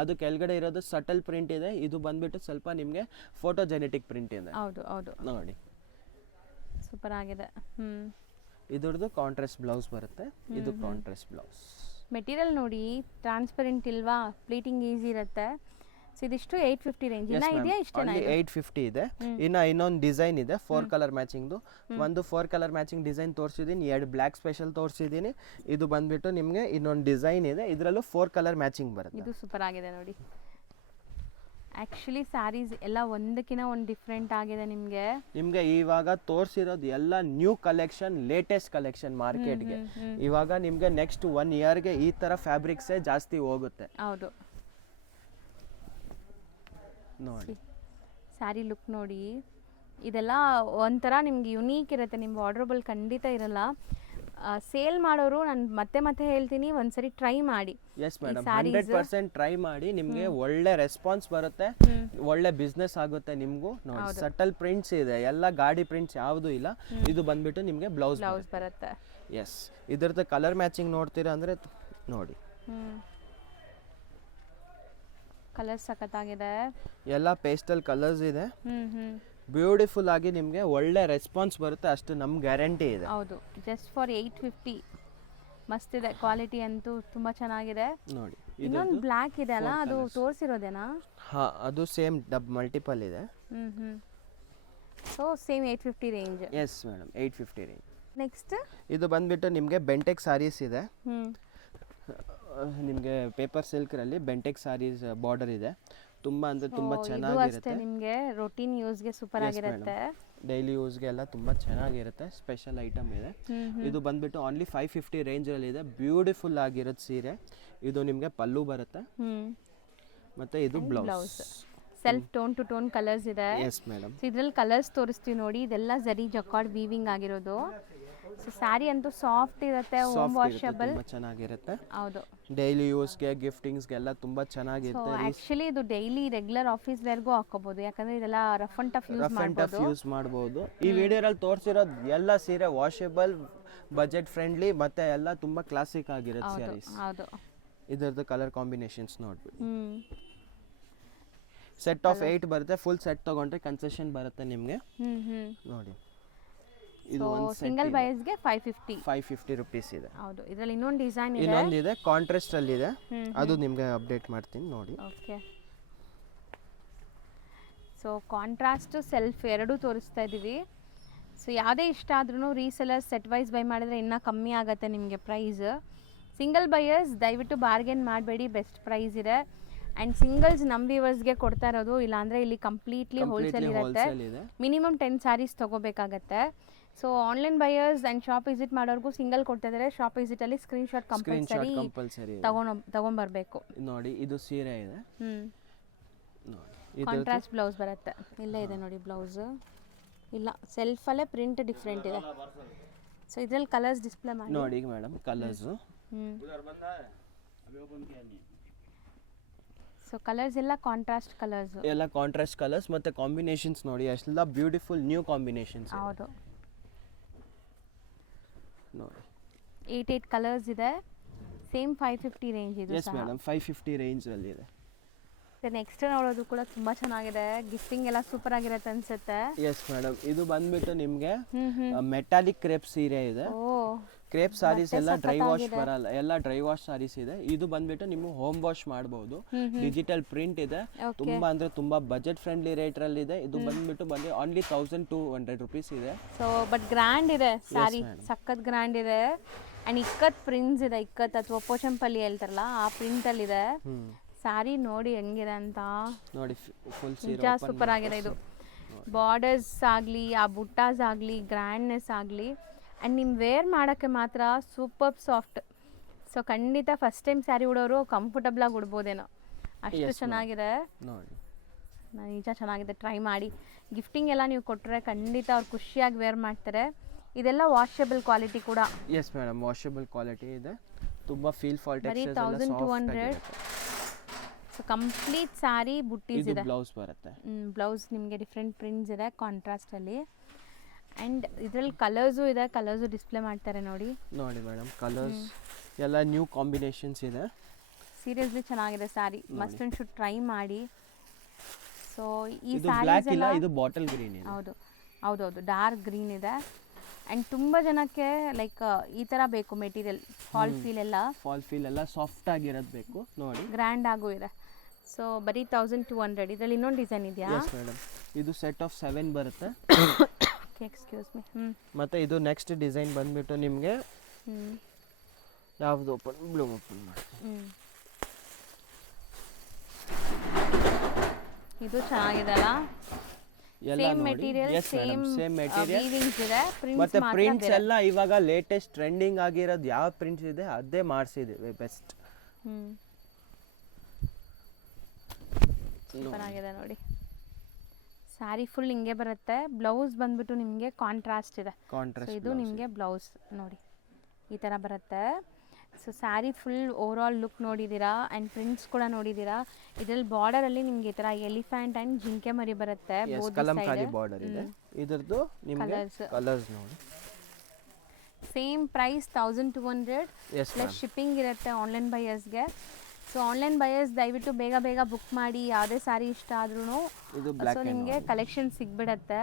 ಅದು ಕೆಳಗಡೆ ಇರೋದು ಸಟಲ್ ಪ್ರಿಂಟ್ ಇದೆ, ಇದು ಬಂದ್ಬಿಟ್ಟು ಸ್ವಲ್ಪ ನಿಮ್ಗೆ ಫೋಟೋಜೆನೆಟಿಕ್ ಪ್ರಿಂಟ್ ಇದೆ. ಹೌದು ನೋಡಿ, ಸೂಪರ್ ಆಗಿದೆ. ಇದ್ರದ್ದು ಕಾಂಟ್ರಾಸ್ಟ್ ಬ್ಲೌಸ್ ಬರುತ್ತೆ, ಇದು ಕಾಂಟ್ರಾಸ್ಟ್ ಬ್ಲೌಸ್. ಮೆಟೀರಿಯಲ್ ನೋಡಿ ಟ್ರಾನ್ಸ್ಪರೆಂಟ್ ಇಲ್ವಾ, ಪ್ಲೀಟಿಂಗ್ ಈಸಿ ಇರುತ್ತೆ. ಸೊ ಇದಿಷ್ಟು 850 ರೇಂಜ್. ಇನ್ನ ಇದೆಯಾ? ಇಷ್ಟೇನಾ? 850 ಇದೆ. ಇನ್ನೊಂದು ಡಿಸೈನ್ ಇದೆ 4 ಕಲರ್ ಮ್ಯಾಚಿಂಗ್ದು. ಒಂದು 4 ಕಲರ್ ಮ್ಯಾಚಿಂಗ್ ಡಿಸೈನ್ ತೋರಿಸಿದ್ದೀನಿ, 2 ಬ್ಲ್ಯಾಕ್ ಸ್ಪೆಷಲ್ ತೋರಿಸಿದ್ದೀನಿ. ಇದು ಬಂದ್ಬಿಟ್ಟು ನಿಮಗೆ ಇನ್ನೊಂದು ಡಿಸೈನ್ ಇದೆ, ಇದರಲ್ಲೂ 4 ಕಲರ್ ಮ್ಯಾಚಿಂಗ್ ಬರುತ್ತೆ. ಇದು ಸೂಪರ್ ಆಗಿದೆ ನೋಡಿ. ಆಕ್ಚುಲಿ ಸ್ಯಾರೀಸ್ ಎಲ್ಲ ಒಂದಕ್ಕಿಂತ ಒಂದು ಡಿಫ್ರೆಂಟ್ ಆಗಿದೆ. ನಿಮ್ಗೆ ಇವಾಗ ತೋರಿಸಿರೋದು ಎಲ್ಲ ನ್ಯೂ ಕಲೆಕ್ಷನ್, ಲೇಟೆಸ್ಟ್ ಕಲೆಕ್ಷನ್ ಮಾರ್ಕೆಟ್ಗೆ. ಇವಾಗ ನಿಮ್ಗೆ ನೆಕ್ಸ್ಟ್ 1 ಇಯರ್ಗೆ ಈ ತರ ಫ್ಯಾಬ್ರಿಕ್ಸೇ ಜಾಸ್ತಿ ಹೋಗುತ್ತೆ. ಹೌದು ನೋಡಿ, ಸ್ಯಾರಿ ಲುಕ್ ನೋಡಿ. ಇದೆಲ್ಲ ಒಂಥರ ನಿಮ್ಗೆ ಯುನೀಕ್ ಇರುತ್ತೆ, ನಿಮ್ಮ ವಾರ್ಡ್ರೋಬಲ್ ಖಂಡಿತ ಇರಲ್ಲ. ಸೇಲ್ ಮಾಡೋರು ನಾನು ಮತ್ತೆ ಹೇಳ್ತೀನಿ, ಒಂದ್ಸರಿ ಟ್ರೈ ಮಾಡಿ. ಎಸ್ ಮೇಡಮ್, 100% ಟ್ರೈ ಮಾಡಿ. ನಿಮ್ಗೆ ಒಳ್ಳೆ ರೆಸ್ಪಾನ್ಸ್ ಬರುತ್ತೆ, ಒಳ್ಳೆ ಬಿಸ್ನೆಸ್ ಆಗುತ್ತೆ ನಿಮ್ಗೂ. ನೋಡಿ, ಸಟಲ್ ಪ್ರಿಂಟ್ಸ್ ಇದೆ, ಎಲ್ಲ ಗಾಡಿ ಪ್ರಿಂಟ್ಸ್ ಯಾವುದು ಇಲ್ಲ. ಇದು ಬಂದ್ಬಿಟ್ಟು ನಿಮ್ಗೆ ಬ್ಲೌಸ್ ಬರುತ್ತೆ. ಎಸ್, ಇದ್ರದ್ದು ಕಲರ್ ಮ್ಯಾಚಿಂಗ್ ನೋಡ್ತೀರಾ ಅಂದ್ರೆ ನೋಡಿ, ಕಲರ್ ಸಖತ್ತಾಗಿದೆ. ಎಲ್ಲ ಪೇಸ್ಟಲ್ ಕಲರ್ಸ್ ಇದೆ. ಬ್ಯೂಟಿಫುಲ್ ಆಗಿ ನಿಮಗೆ ಒಳ್ಳೆ ರೆಸ್ಪಾನ್ಸ್ ಬರುತ್ತೆ, ಅಷ್ಟು ನಮ್ ಗ್ಯಾರಂಟಿ ಇದೆ. ಹೌದು, ಜಸ್ಟ್ ಫಾರ್ 850 ಮಸ್ತ್ ಇದೆ. ಕ್ವಾಲಿಟಿ ಅಂತೂ ತುಂಬಾ ಚೆನ್ನಾಗಿದೆ. ನೋಡಿ, ಇನ್ನೊಂದು ಬ್ಲ್ಯಾಕ್ ಇದೆ ಅಲ್ಲ, ಅದು ತೋರಿಸಿರೋದೇನಾ? ಹಾ, ಅದು ಸೇಮ್ ಮಲ್ಟಿಪಲ್ ಇದೆ. So same 850 range. Yes madam, 850 range. Next ಇದು ಬಂದ್ಬಿಟ್ಟು ನಿಮಗೆ ಬೆಂಟೆಕ್ ಸಾರೀಸ್ ಇದೆ. ನಿಮಗೆ ಪೇಪರ್ ಸಿಲ್ಕ್ ರಲ್ಲಿ ಬೆಂಟೆಕ್ ಸಾರೀಸ್ ಬಾರ್ಡರ್ ಇದೆ. ತುಂಬಾ ಚೆನ್ನಾಗಿರುತ್ತೆ. ನಿಮಗೆ ರೂಟೀನ್ ಯೂಸ್ ಗೆ ಸೂಪರ್ ಆಗಿರುತ್ತೆ, ಡೈಲಿ ಯೂಸ್ ಗೆ ಎಲ್ಲ ತುಂಬಾ ಚೆನ್ನಾಗಿರುತ್ತೆ. ಸ್ಪೆಷಲ್ ಐಟಮ್ ಇದೆ. ಇದು ಬಂದ್ಬಿಟ್ಟು ಓನ್ಲಿ 550 ರೇಂಜ್ ಅಲ್ಲಿ ಇದೆ. ಬ್ಯೂಟಿಫುಲ್ ಆಗಿರುತ್ತೆ ಸೀರೆ. ಇದು ನಿಮಗೆ ಪಲ್ಲು ಬರುತ್ತೆ, ಮತ್ತೆ ಇದು blouse. Self tone to tone colours ಇದೆ. ಎಸ್ ಮೇಡಮ್, ಇದ್ರಲ್ಲಿ ಕಲರ್ಸ್ ತೋರಿಸ್ತೀವಿ ನೋಡಿ. ಇದೆಲ್ಲ ಜರಿ ಜಕಾರ್ಡ್ ವೀವಿಂಗ್ ಆಗಿರೋದು. ಸೊ ಸ್ಯಾರಿ ಅಂತೂ ಸಾಫ್ಟ್ ಇರುತ್ತೆ, ಹೋಮ್ ವಾಷಬಲ್, ತುಂಬಾ ಚೆನ್ನಾಗಿರುತ್ತೆ. ಹೌದು, ಡೈಲಿ ಯೂಸ್ ಗೆ ಗಿಫ್ಟಿಂಗ್ಸ್ ಗೆ ಎಲ್ಲ ತುಂಬಾ ಚೆನ್ನಾಗಿರುತ್ತೆ. ಆಕ್ಚುಲಿ ಇದು ಡೈಲಿ ರೆಗ್ಯುಲರ್ ಆಫೀಸ್ ವೇರ್ಗೂ ಹಾಕೋಬಹುದು, ಯಾಕಂದ್ರೆ ಇದೆಲ್ಲ ರಫ್ ಅಂಡ್ ಟಫ್ ಯೂಸ್ ಮಾಡಬಹುದು. ಈ ವಿಡಿಯೋದಲ್ಲಿ ತೋರಿಸಿರೋದು ಎಲ್ಲ ಸೀರೆ ವಾಷಬಲ್, ಬಜೆಟ್ ಫ್ರೆಂಡ್ಲಿ, ಮತ್ತೆ ಎಲ್ಲ ತುಂಬಾ ಕ್ಲಾಸಿಕ್ ಆಗಿರುತ್ತೆ ಸ್ಯಾರೀಸ್. ಹೌದು, ಇದರದ್ದು ಕಲರ್ ಕಾಂಬಿನೇಷನ್ಸ್ ನೋಡ್ಬಿಡಿ. ಸೆಟ್ ಆಫ್ 8 ಬರುತ್ತೆ. ಫುಲ್ ಸೆಟ್ ತಗೊಂಡ್ರೆ ಕನ್ಸೆಷನ್ ಬರುತ್ತೆ ನಿಮಗೆ. ನೋಡಿ, ಇದು ಒಂದು ಸಿಂಗಲ್ ಬೈಸ್ ಗೆ 550 ರೂಪೀಸ್ ಇದೆ. ಹೌದು, ಇದರಲ್ಲಿ ಇನ್ನೊಂದು ಡಿಸೈನ್ ಇದೆ, ಇನ್ನೊಂದಿದೆ ಕಾಂಟ್ರಾಸ್ಟ್ ಅಲ್ಲಿ ಇದೆ. ಅದು ನಿಮಗೆ ಅಪ್ಡೇಟ್ ಮಾಡ್ತೀನಿ ನೋಡಿ. ಓಕೆ, ಸೊ ಕಾಂಟ್ರಾಸ್ಟ್ ಸೆಲ್ಫ್ ಎರಡೂ ತೋರಿಸ್ತಾ ಇದ್ದೀವಿ. ಸೊ ಯಾವುದೇ ಇಷ್ಟ ಆದ್ರೂ ರೀಸೆಲರ್ ಸೆಟ್ ವೈಸ್ ಬೈ ಮಾಡಿದ್ರೆ ಇನ್ನೂ ಕಮ್ಮಿ ಆಗುತ್ತೆ ನಿಮಗೆ ಪ್ರೈಸ್. ಸಿಂಗಲ್ ಬೈಯರ್ಸ್ ದಯವಿಟ್ಟು ಬಾರ್ಗೇನ್ ಮಾಡಬೇಡಿ, ಬೆಸ್ಟ್ ಪ್ರೈಸ್ ಇದೆ. ಆ್ಯಂಡ್ ಸಿಂಗಲ್ಸ್ ನಮ್ಮ ವ್ಯೂವರ್ಸ್ಗೆ ಕೊಡ್ತಾ ಇರೋದು, ಇಲ್ಲಾಂದರೆ ಇಲ್ಲಿ ಕಂಪ್ಲೀಟ್ಲಿ ಹೋಲ್ಸೇಲ್ ಇರುತ್ತೆ. ಮಿನಿಮಮ್ 10 ಸ್ಯಾರೀಸ್ ತೊಗೋಬೇಕಾಗತ್ತೆ. So online buyers and shop visit ಮಾಡೋರ್ಗೂ ಸಿಂಗಲ್ ಕೊಡ್ತಾ ಇದ್ದಾರೆ. ಶಾಪ್ ವಿಸಿಟಲ್ಲಿ ಸ್ಕ್ರೀನ್ಶಾಟ್ ಕಂಪಲ್ಸರಿ ಕಂಪಲ್ಸರಿ ತಗೊಂಬರ್ಬೇಕು. ನೋಡಿ ಇದು ಸೀರೆ ಇದೆ ನೋಡಿ ಕಾಂಟ್ರಾಸ್ಟ್ ಬ್ಲೌಸ್ ಬರುತ್ತೆ. ಇಲ್ಲೇ ಇದೆ ನೋಡಿ ಬ್ಲೌಸು. ಇಲ್ಲ ಸೆಲ್ಫಲ್ಲೇ ಪ್ರಿಂಟ್ ಡಿಫ್ರೆಂಟ್ ಇದೆ. ಸೊ ಇದ್ರಲ್ಲಿ ಕಲರ್ಸ್ ಡಿಸ್ಪ್ಲೇ ಮಾಡಿ ನೋಡಿ ಮೇಡಮ್ ಕಲರ್ಸು. ಸೊ ಕಲರ್ಸ್ ಎಲ್ಲ ಕಾಂಟ್ರಾಸ್ಟ್ ಕಲರ್ಸ್, ಎಲ್ಲ ಕಾಂಟ್ರಾಸ್ಟ್ ಕಲರ್ಸ್ ಮತ್ತೆ ಕಾಂಬಿನೇಷನ್ಸ್ ನೋಡಿ ಎಲ್ಲ ಬ್ಯೂಟಿಫುಲ್ ನ್ಯೂ ಕಾಂಬಿನೇಷನ್ಸ್ ಹೌದು. ನೋಡಿ 8 ಕಲರ್ಸ್ ಇದೆ. ಸೇಮ್ 550 ರೇಂಜ್ ಇದು ಎಸ್ ಮೇಡಮ್ 550 ರೇಂಜ್ ಅಲ್ಲಿ ಇದೆ. ನೆಕ್ಸ್ಟ್ ನೋಡೋದು ಕೂಡ ತುಂಬಾ ಚೆನ್ನಾಗಿದೆ. ಗಿಫ್ಟಿಂಗ್ ಎಲ್ಲ ಸೂಪರ್ ಆಗಿರುತ್ತೆ ಅನ್ಸುತ್ತೆ. ಎಸ್ ಮೇಡಮ್ ಇದು ಬಂದ್ಬಿಟ್ಟು ನಿಮಗೆ ಮೆಟಾಲಿಕ್ ಕ್ರೇಪ್ ಸೀರೆ ಇದೆ. ಓ ಕ್ರೇಪ್ ಸಾರೀಸ್ ಎಲ್ಲ ಡ್ರೈ ವಾಶ್ ಬರಲ್ಲ, ಎಲ್ಲ ಡ್ರೈ ವಾಶ್ ಸಾರೀಸ್ ಇದೆ. ಇದು ಬಂದ್ಬಿಟ್ಟು ನೀವು ಹೋಮ್ ವಾಶ್ ಮಾಡಬಹುದು. ಡಿಜಿಟಲ್ ಪ್ರಿಂಟ್ ಇದೆ. ತುಂಬಾ ಅಂದ್ರೆ ತುಂಬಾ ಬಜೆಟ್ ಫ್ರೆಂಡ್ಲಿ ರೇಟ್ ಅಲ್ಲಿ ಇದೆ. ಇದು ಬಂದ್ಬಿಟ್ಟು ಓನ್ಲಿ 1200 rupees ಇದೆ. ಸೊ ಬಟ್ ಗ್ರ್ಯಾಂಡ್ ಇದೆ ಸಾರಿ, ಸಖತ್ ಗ್ರ್ಯಾಂಡ್ ಇದೆ. ಅಂಡ್ ಇಕ್ಕತ್ ಪ್ರಿಂಟ್ಸ್ ಇದೆ. ಇಕ್ಕತ್ ಅಥವಾ ಪೋಚಂಪಲ್ಲಿ ಹೇಳ್ತಾರಲ್ಲ ಆ ಪ್ರಿಂಟ್ ಅಲ್ಲಿ ಇದೆ. ಸಾರಿ ನೋಡಿ ಹೆಂಗಿದೆ ಅಂತ. ನೋಡಿ ಫುಲ್ ನಿಜ ಸೂಪರ್ ಆಗಿದೆ ಇದು. ಬಾರ್ಡರ್ಸ್ ಆಗಲಿ, ಆ ಬುಟ್ಟಾಸ್ ಆಗಲಿ, ಗ್ರ್ಯಾಂಡ್ನೆಸ್ ಆಗಲಿ, ಆ್ಯಂಡ್ ನಿಮ್ಮ ವೇರ್ ಮಾಡೋಕ್ಕೆ ಮಾತ್ರ ಸೂಪರ್ ಸಾಫ್ಟ್. ಸೊ ಖಂಡಿತ ಫಸ್ಟ್ ಟೈಮ್ ಸ್ಯಾರಿ ಉಡೋರು ಕಂಫರ್ಟಬಲ್ ಉಡ್ಬೋದೇನೋ, ಅಷ್ಟು ಚೆನ್ನಾಗಿದೆ ನೋಡಿ. ನಿಜ ಚೆನ್ನಾಗಿದೆ. ಟ್ರೈ ಮಾಡಿ. ಗಿಫ್ಟಿಂಗ್ ಎಲ್ಲ ನೀವು ಕೊಟ್ಟರೆ ಖಂಡಿತ ಅವ್ರು ಖುಷಿಯಾಗಿ ವೇರ್ ಮಾಡ್ತಾರೆ. ಇದೆಲ್ಲ ವಾಷಬಲ್ ಕ್ವಾಲಿಟಿ ಕೂಡ. ಎಸ್ ಮೇಡಮ್ ವಾಷಬಲ್ ಕ್ವಾಲಿಟಿ ಇದೆ. ತುಂಬ ಫೀಲ್ ಫಾಲ್ ಬರೀ ಟೆಕ್ಸ್ಚರ್ಸ್ ಎಲ್ಲ 1200. ಸೊ ಕಂಪ್ಲೀಟ್ ಸ್ಯಾರಿ ಬುಟ್ಟೀಸ್ ಇದೆ. ಬ್ಲೌಸ್ ಬರುತ್ತೆ. ಬ್ಲೌಸ್ ನಿಮಗೆ ಡಿಫ್ರೆಂಟ್ ಪ್ರಿಂಟ್ಸ್ ಇದೆ ಕಾಂಟ್ರಾಸ್ಟಲ್ಲಿ. ಆ್ಯಂಡ್ ಇದರಲ್ಲಿ ಕಲರ್ಸು ಇದೆ. ಕಲರ್ಸು ಡಿಸ್ಪ್ಲೇ ಮಾಡ್ತಾರೆ ನೋಡಿ. ನೋಡಿ ಮೇಡಮ್ ಕಲರ್ಸ್ ಎಲ್ಲ ನ್ಯೂ ಕಾಂಬಿನೇಷನ್ಸ್ ಇದೆ. ಸೀರಿಯಸ್ಲಿ ಚೆನ್ನಾಗಿದೆ sari. Must and should try ಮಾಡಿ. ಸೊ ಈ ಇದು ಬ್ಲ್ಯಾಕ್ ಇಲ್ಲ, ಇದು ಬಾಟಲ್ ಗ್ರೀನ್ ಇದೆ. ಹೌದು ಹೌದೌದು ಡಾರ್ಕ್ ಗ್ರೀನ್ ಇದೆ. ಆ್ಯಂಡ್ ತುಂಬ ಜನಕ್ಕೆ ಲೈಕ್ ಈ ಥರ ಬೇಕು ಮೆಟೀರಿಯಲ್. ಫಾಲ್ ಫೀಲ್ ಎಲ್ಲ ಸಾಫ್ಟ್ ಆಗಿರೋದು ಬೇಕು ನೋಡಿ. ಗ್ರ್ಯಾಂಡ್ ಆಗು ಇದೆ. ಸೊ ಬರೀ 1200. ಇದರಲ್ಲಿ ಇನ್ನೊಂದು ಡಿಸೈನ್ ಇದೆಯಾ? ಎಸ್ ಮೇಡಮ್ ಇದು ಸೆಟ್ ಆಫ್ 7 ಬರುತ್ತೆ. Excuse me. ಮತ್ತೆ ಇದು ನೆಕ್ಸ್ಟ್ ಡಿಸೈನ್ ಬಂದ್ಬಿಟ್ಟು ನಿಮಗೆ ಯಾವುದು ಬ್ಲೂ ಓಪನ್ ಮಾಡಿ. ಇದು ಚೆನ್ನಾಗಿದೆ ಅಲ್ಲ? ಎಲ್ಲ ಸೇಮ್ ನೋಡಿ. Material, Yes madam, same material. Weavings ಇದೆ. ಮತ್ತೆ ಪ್ರಿಂಟ್ಸ್ ಪ್ರಿಂಟ್ಸ್ ಎಲ್ಲ ಇವಾಗ ಲೇಟೆಸ್ಟ್ ಟ್ರೆಂಡಿಂಗ್ ಆಗಿರೋದು ಯಾವ ಪ್ರಿಂಟ್ಸ್ ಇದೆ ಅದೇ ಮಾಡಿಸಿದ್ದೀವಿ ಬೆಸ್ಟ್. ಸೂಪರ್ ಆಗಿದೆ ನೋಡಿ. ಸ್ಯಾರಿ ಫುಲ್ ಹಿಂಗೆ ಬರುತ್ತೆ. ಬ್ಲೌಸ್ ಬಂದ್ಬಿಟ್ಟು ನಿಮಗೆ ಕಾಂಟ್ರಾಸ್ಟ್ ಇದೆ. ಕಾಂಟ್ರಾಸ್ಟ್ ಇದು ನಿಮಗೆ ಬ್ಲೌಸ್ ನೋಡಿ ಈ ಥರ ಬರುತ್ತೆ. So sari full over all look ನೋಡಿದ್ದೀರಾ. ಆ್ಯಂಡ್ ಪ್ರಿಂಟ್ಸ್ ಕೂಡ ನೋಡಿದ್ದೀರಾ. ಇದರಲ್ಲಿ ಬಾರ್ಡರಲ್ಲಿ ನಿಮಗೆ ಈ ಥರ ಎಲಿಫೆಂಟ್ ಆ್ಯಂಡ್ ಜಿಂಕೆ ಮರಿ ಬರುತ್ತೆ. ಕಲಂಕಾರಿ ಬಾರ್ಡರ್ ಇದೆ. ಇದರದ್ದು ನಿಮಗೆ ಕಲರ್ಸ್ ನೋಡಿ. ಸೇಮ್ ಪ್ರೈಸ್ 1200 ಪ್ಲಸ್ ಶಿಪ್ಪಿಂಗ್ ಇರುತ್ತೆ ಆನ್ಲೈನ್ ಬಯರ್ಸ್ಗೆ. ಸೊ ಆನ್ಲೈನ್ ಬಯರ್ಸ್ ದಯವಿಟ್ಟು ಬೇಗ ಬೇಗ ಬುಕ್ ಮಾಡಿ. ಯಾವುದೇ ಸ್ಯಾರಿ ಇಷ್ಟ ಆದ್ರೂ ಸೊ ನಿಮಗೆ ಕಲೆಕ್ಷನ್ ಸಿಗ್ಬಿಡತ್ತೆ.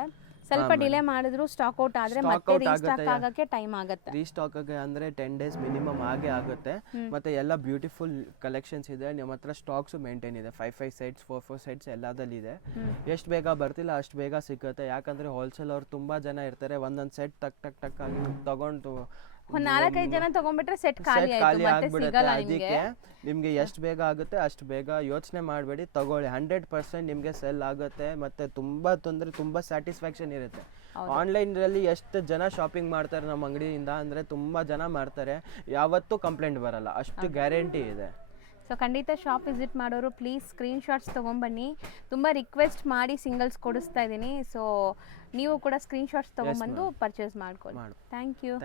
ಸ್ವಲ್ಪ ಡಿಲೇ ಮಾಡಿದ್ರು ಸ್ಟಾಕ್ ಔಟ್ ಆದರೆ ಮತ್ತೆ ರೀಸ್ಟಾಕ್ ಆಗೋಕ್ಕೆ ಟೈಮ್ ಆಗುತ್ತೆ. ರೀಸ್ಟಾಕ್ ಆಗೋಕ್ಕೆ ಅಂದರೆ 10 days ಮಿನಿಮಮ್ ಆಗೇ ಆಗುತ್ತೆ. ಮತ್ತೆ ಎಲ್ಲ ಬ್ಯೂಟಿಫುಲ್ ಕಲೆಕ್ಷನ್ಸ್ ಇದೆ. ನಿಮ್ಮ ಹತ್ರ ಸ್ಟಾಕ್ಸು ಮೇಂಟೈನ್ ಇದೆ. 5 ಸೆಟ್ಸ್ 4 ಸೆಟ್ಸ್ ಎಲ್ಲದಲ್ಲಿ ಇದೆ. ಎಷ್ಟು ಬೇಗ ಬರ್ತಿಲ್ಲ ಅಷ್ಟು ಬೇಗ ಸಿಗುತ್ತೆ. ಯಾಕಂದರೆ ಹೋಲ್ಸೇಲ್ ಅವ್ರು ತುಂಬ ಜನ ಇರ್ತಾರೆ. ಒಂದೊಂದು ಸೆಟ್ ಟಕ್ ಟಕ್ ಟಕ್ ಆಗಿ ತಗೊಂಡು ಒಂದು 4-5 ಜನ ತಗೊಂಡ್ಬಿಟ್ರೆ ಸೆಟ್ ಖಾಲಿ ಆಗ್ಬಿಡುತ್ತೆ. ಅದಕ್ಕೆ ನಿಮಗೆ ಎಷ್ಟು ಬೇಗ ಆಗುತ್ತೆ ಅಷ್ಟು ಬೇಗ ಯೋಚನೆ ಮಾಡಬೇಡಿ, ತಗೊಳ್ಳಿ. 100% ನಿಮಗೆ ಸೆಲ್ ಆಗುತ್ತೆ. ಮತ್ತೆ ತುಂಬಾ ತೊಂದರೆ, ತುಂಬಾ ಸ್ಯಾಟಿಸ್ಫ್ಯಾಕ್ಷನ್ ಇರುತ್ತೆ. ಆನ್ಲೈನಲ್ಲಿ ಎಷ್ಟು ಜನ ಶಾಪಿಂಗ್ ಮಾಡ್ತಾರೆ ನಮ್ಮ ಅಂಗಡಿಯಿಂದ ಅಂದರೆ ತುಂಬ ಜನ ಮಾಡ್ತಾರೆ. ಯಾವತ್ತೂ ಕಂಪ್ಲೇಂಟ್ ಬರಲ್ಲ, ಅಷ್ಟು ಗ್ಯಾರಂಟಿ ಇದೆ. ಸೊ ಖಂಡಿತ ಶಾಪ್ ವಿಸಿಟ್ ಮಾಡೋರು ಪ್ಲೀಸ್ ಸ್ಕ್ರೀನ್ಶಾಟ್ಸ್ ತೊಗೊಂಬನ್ನಿ. ತುಂಬ ರಿಕ್ವೆಸ್ಟ್ ಮಾಡಿ ಸಿಂಗಲ್ಸ್ ಕೊಡಿಸ್ತಾ ಇದ್ದೀನಿ. ಸೊ ನೀವು ಕೂಡ ಸ್ಕ್ರೀನ್ಶಾಟ್ಸ್ ತೊಗೊಂಬಂದು ಪರ್ಚೇಸ್ ಮಾಡ್ಕೊಳ್ಳಿ. Thank you.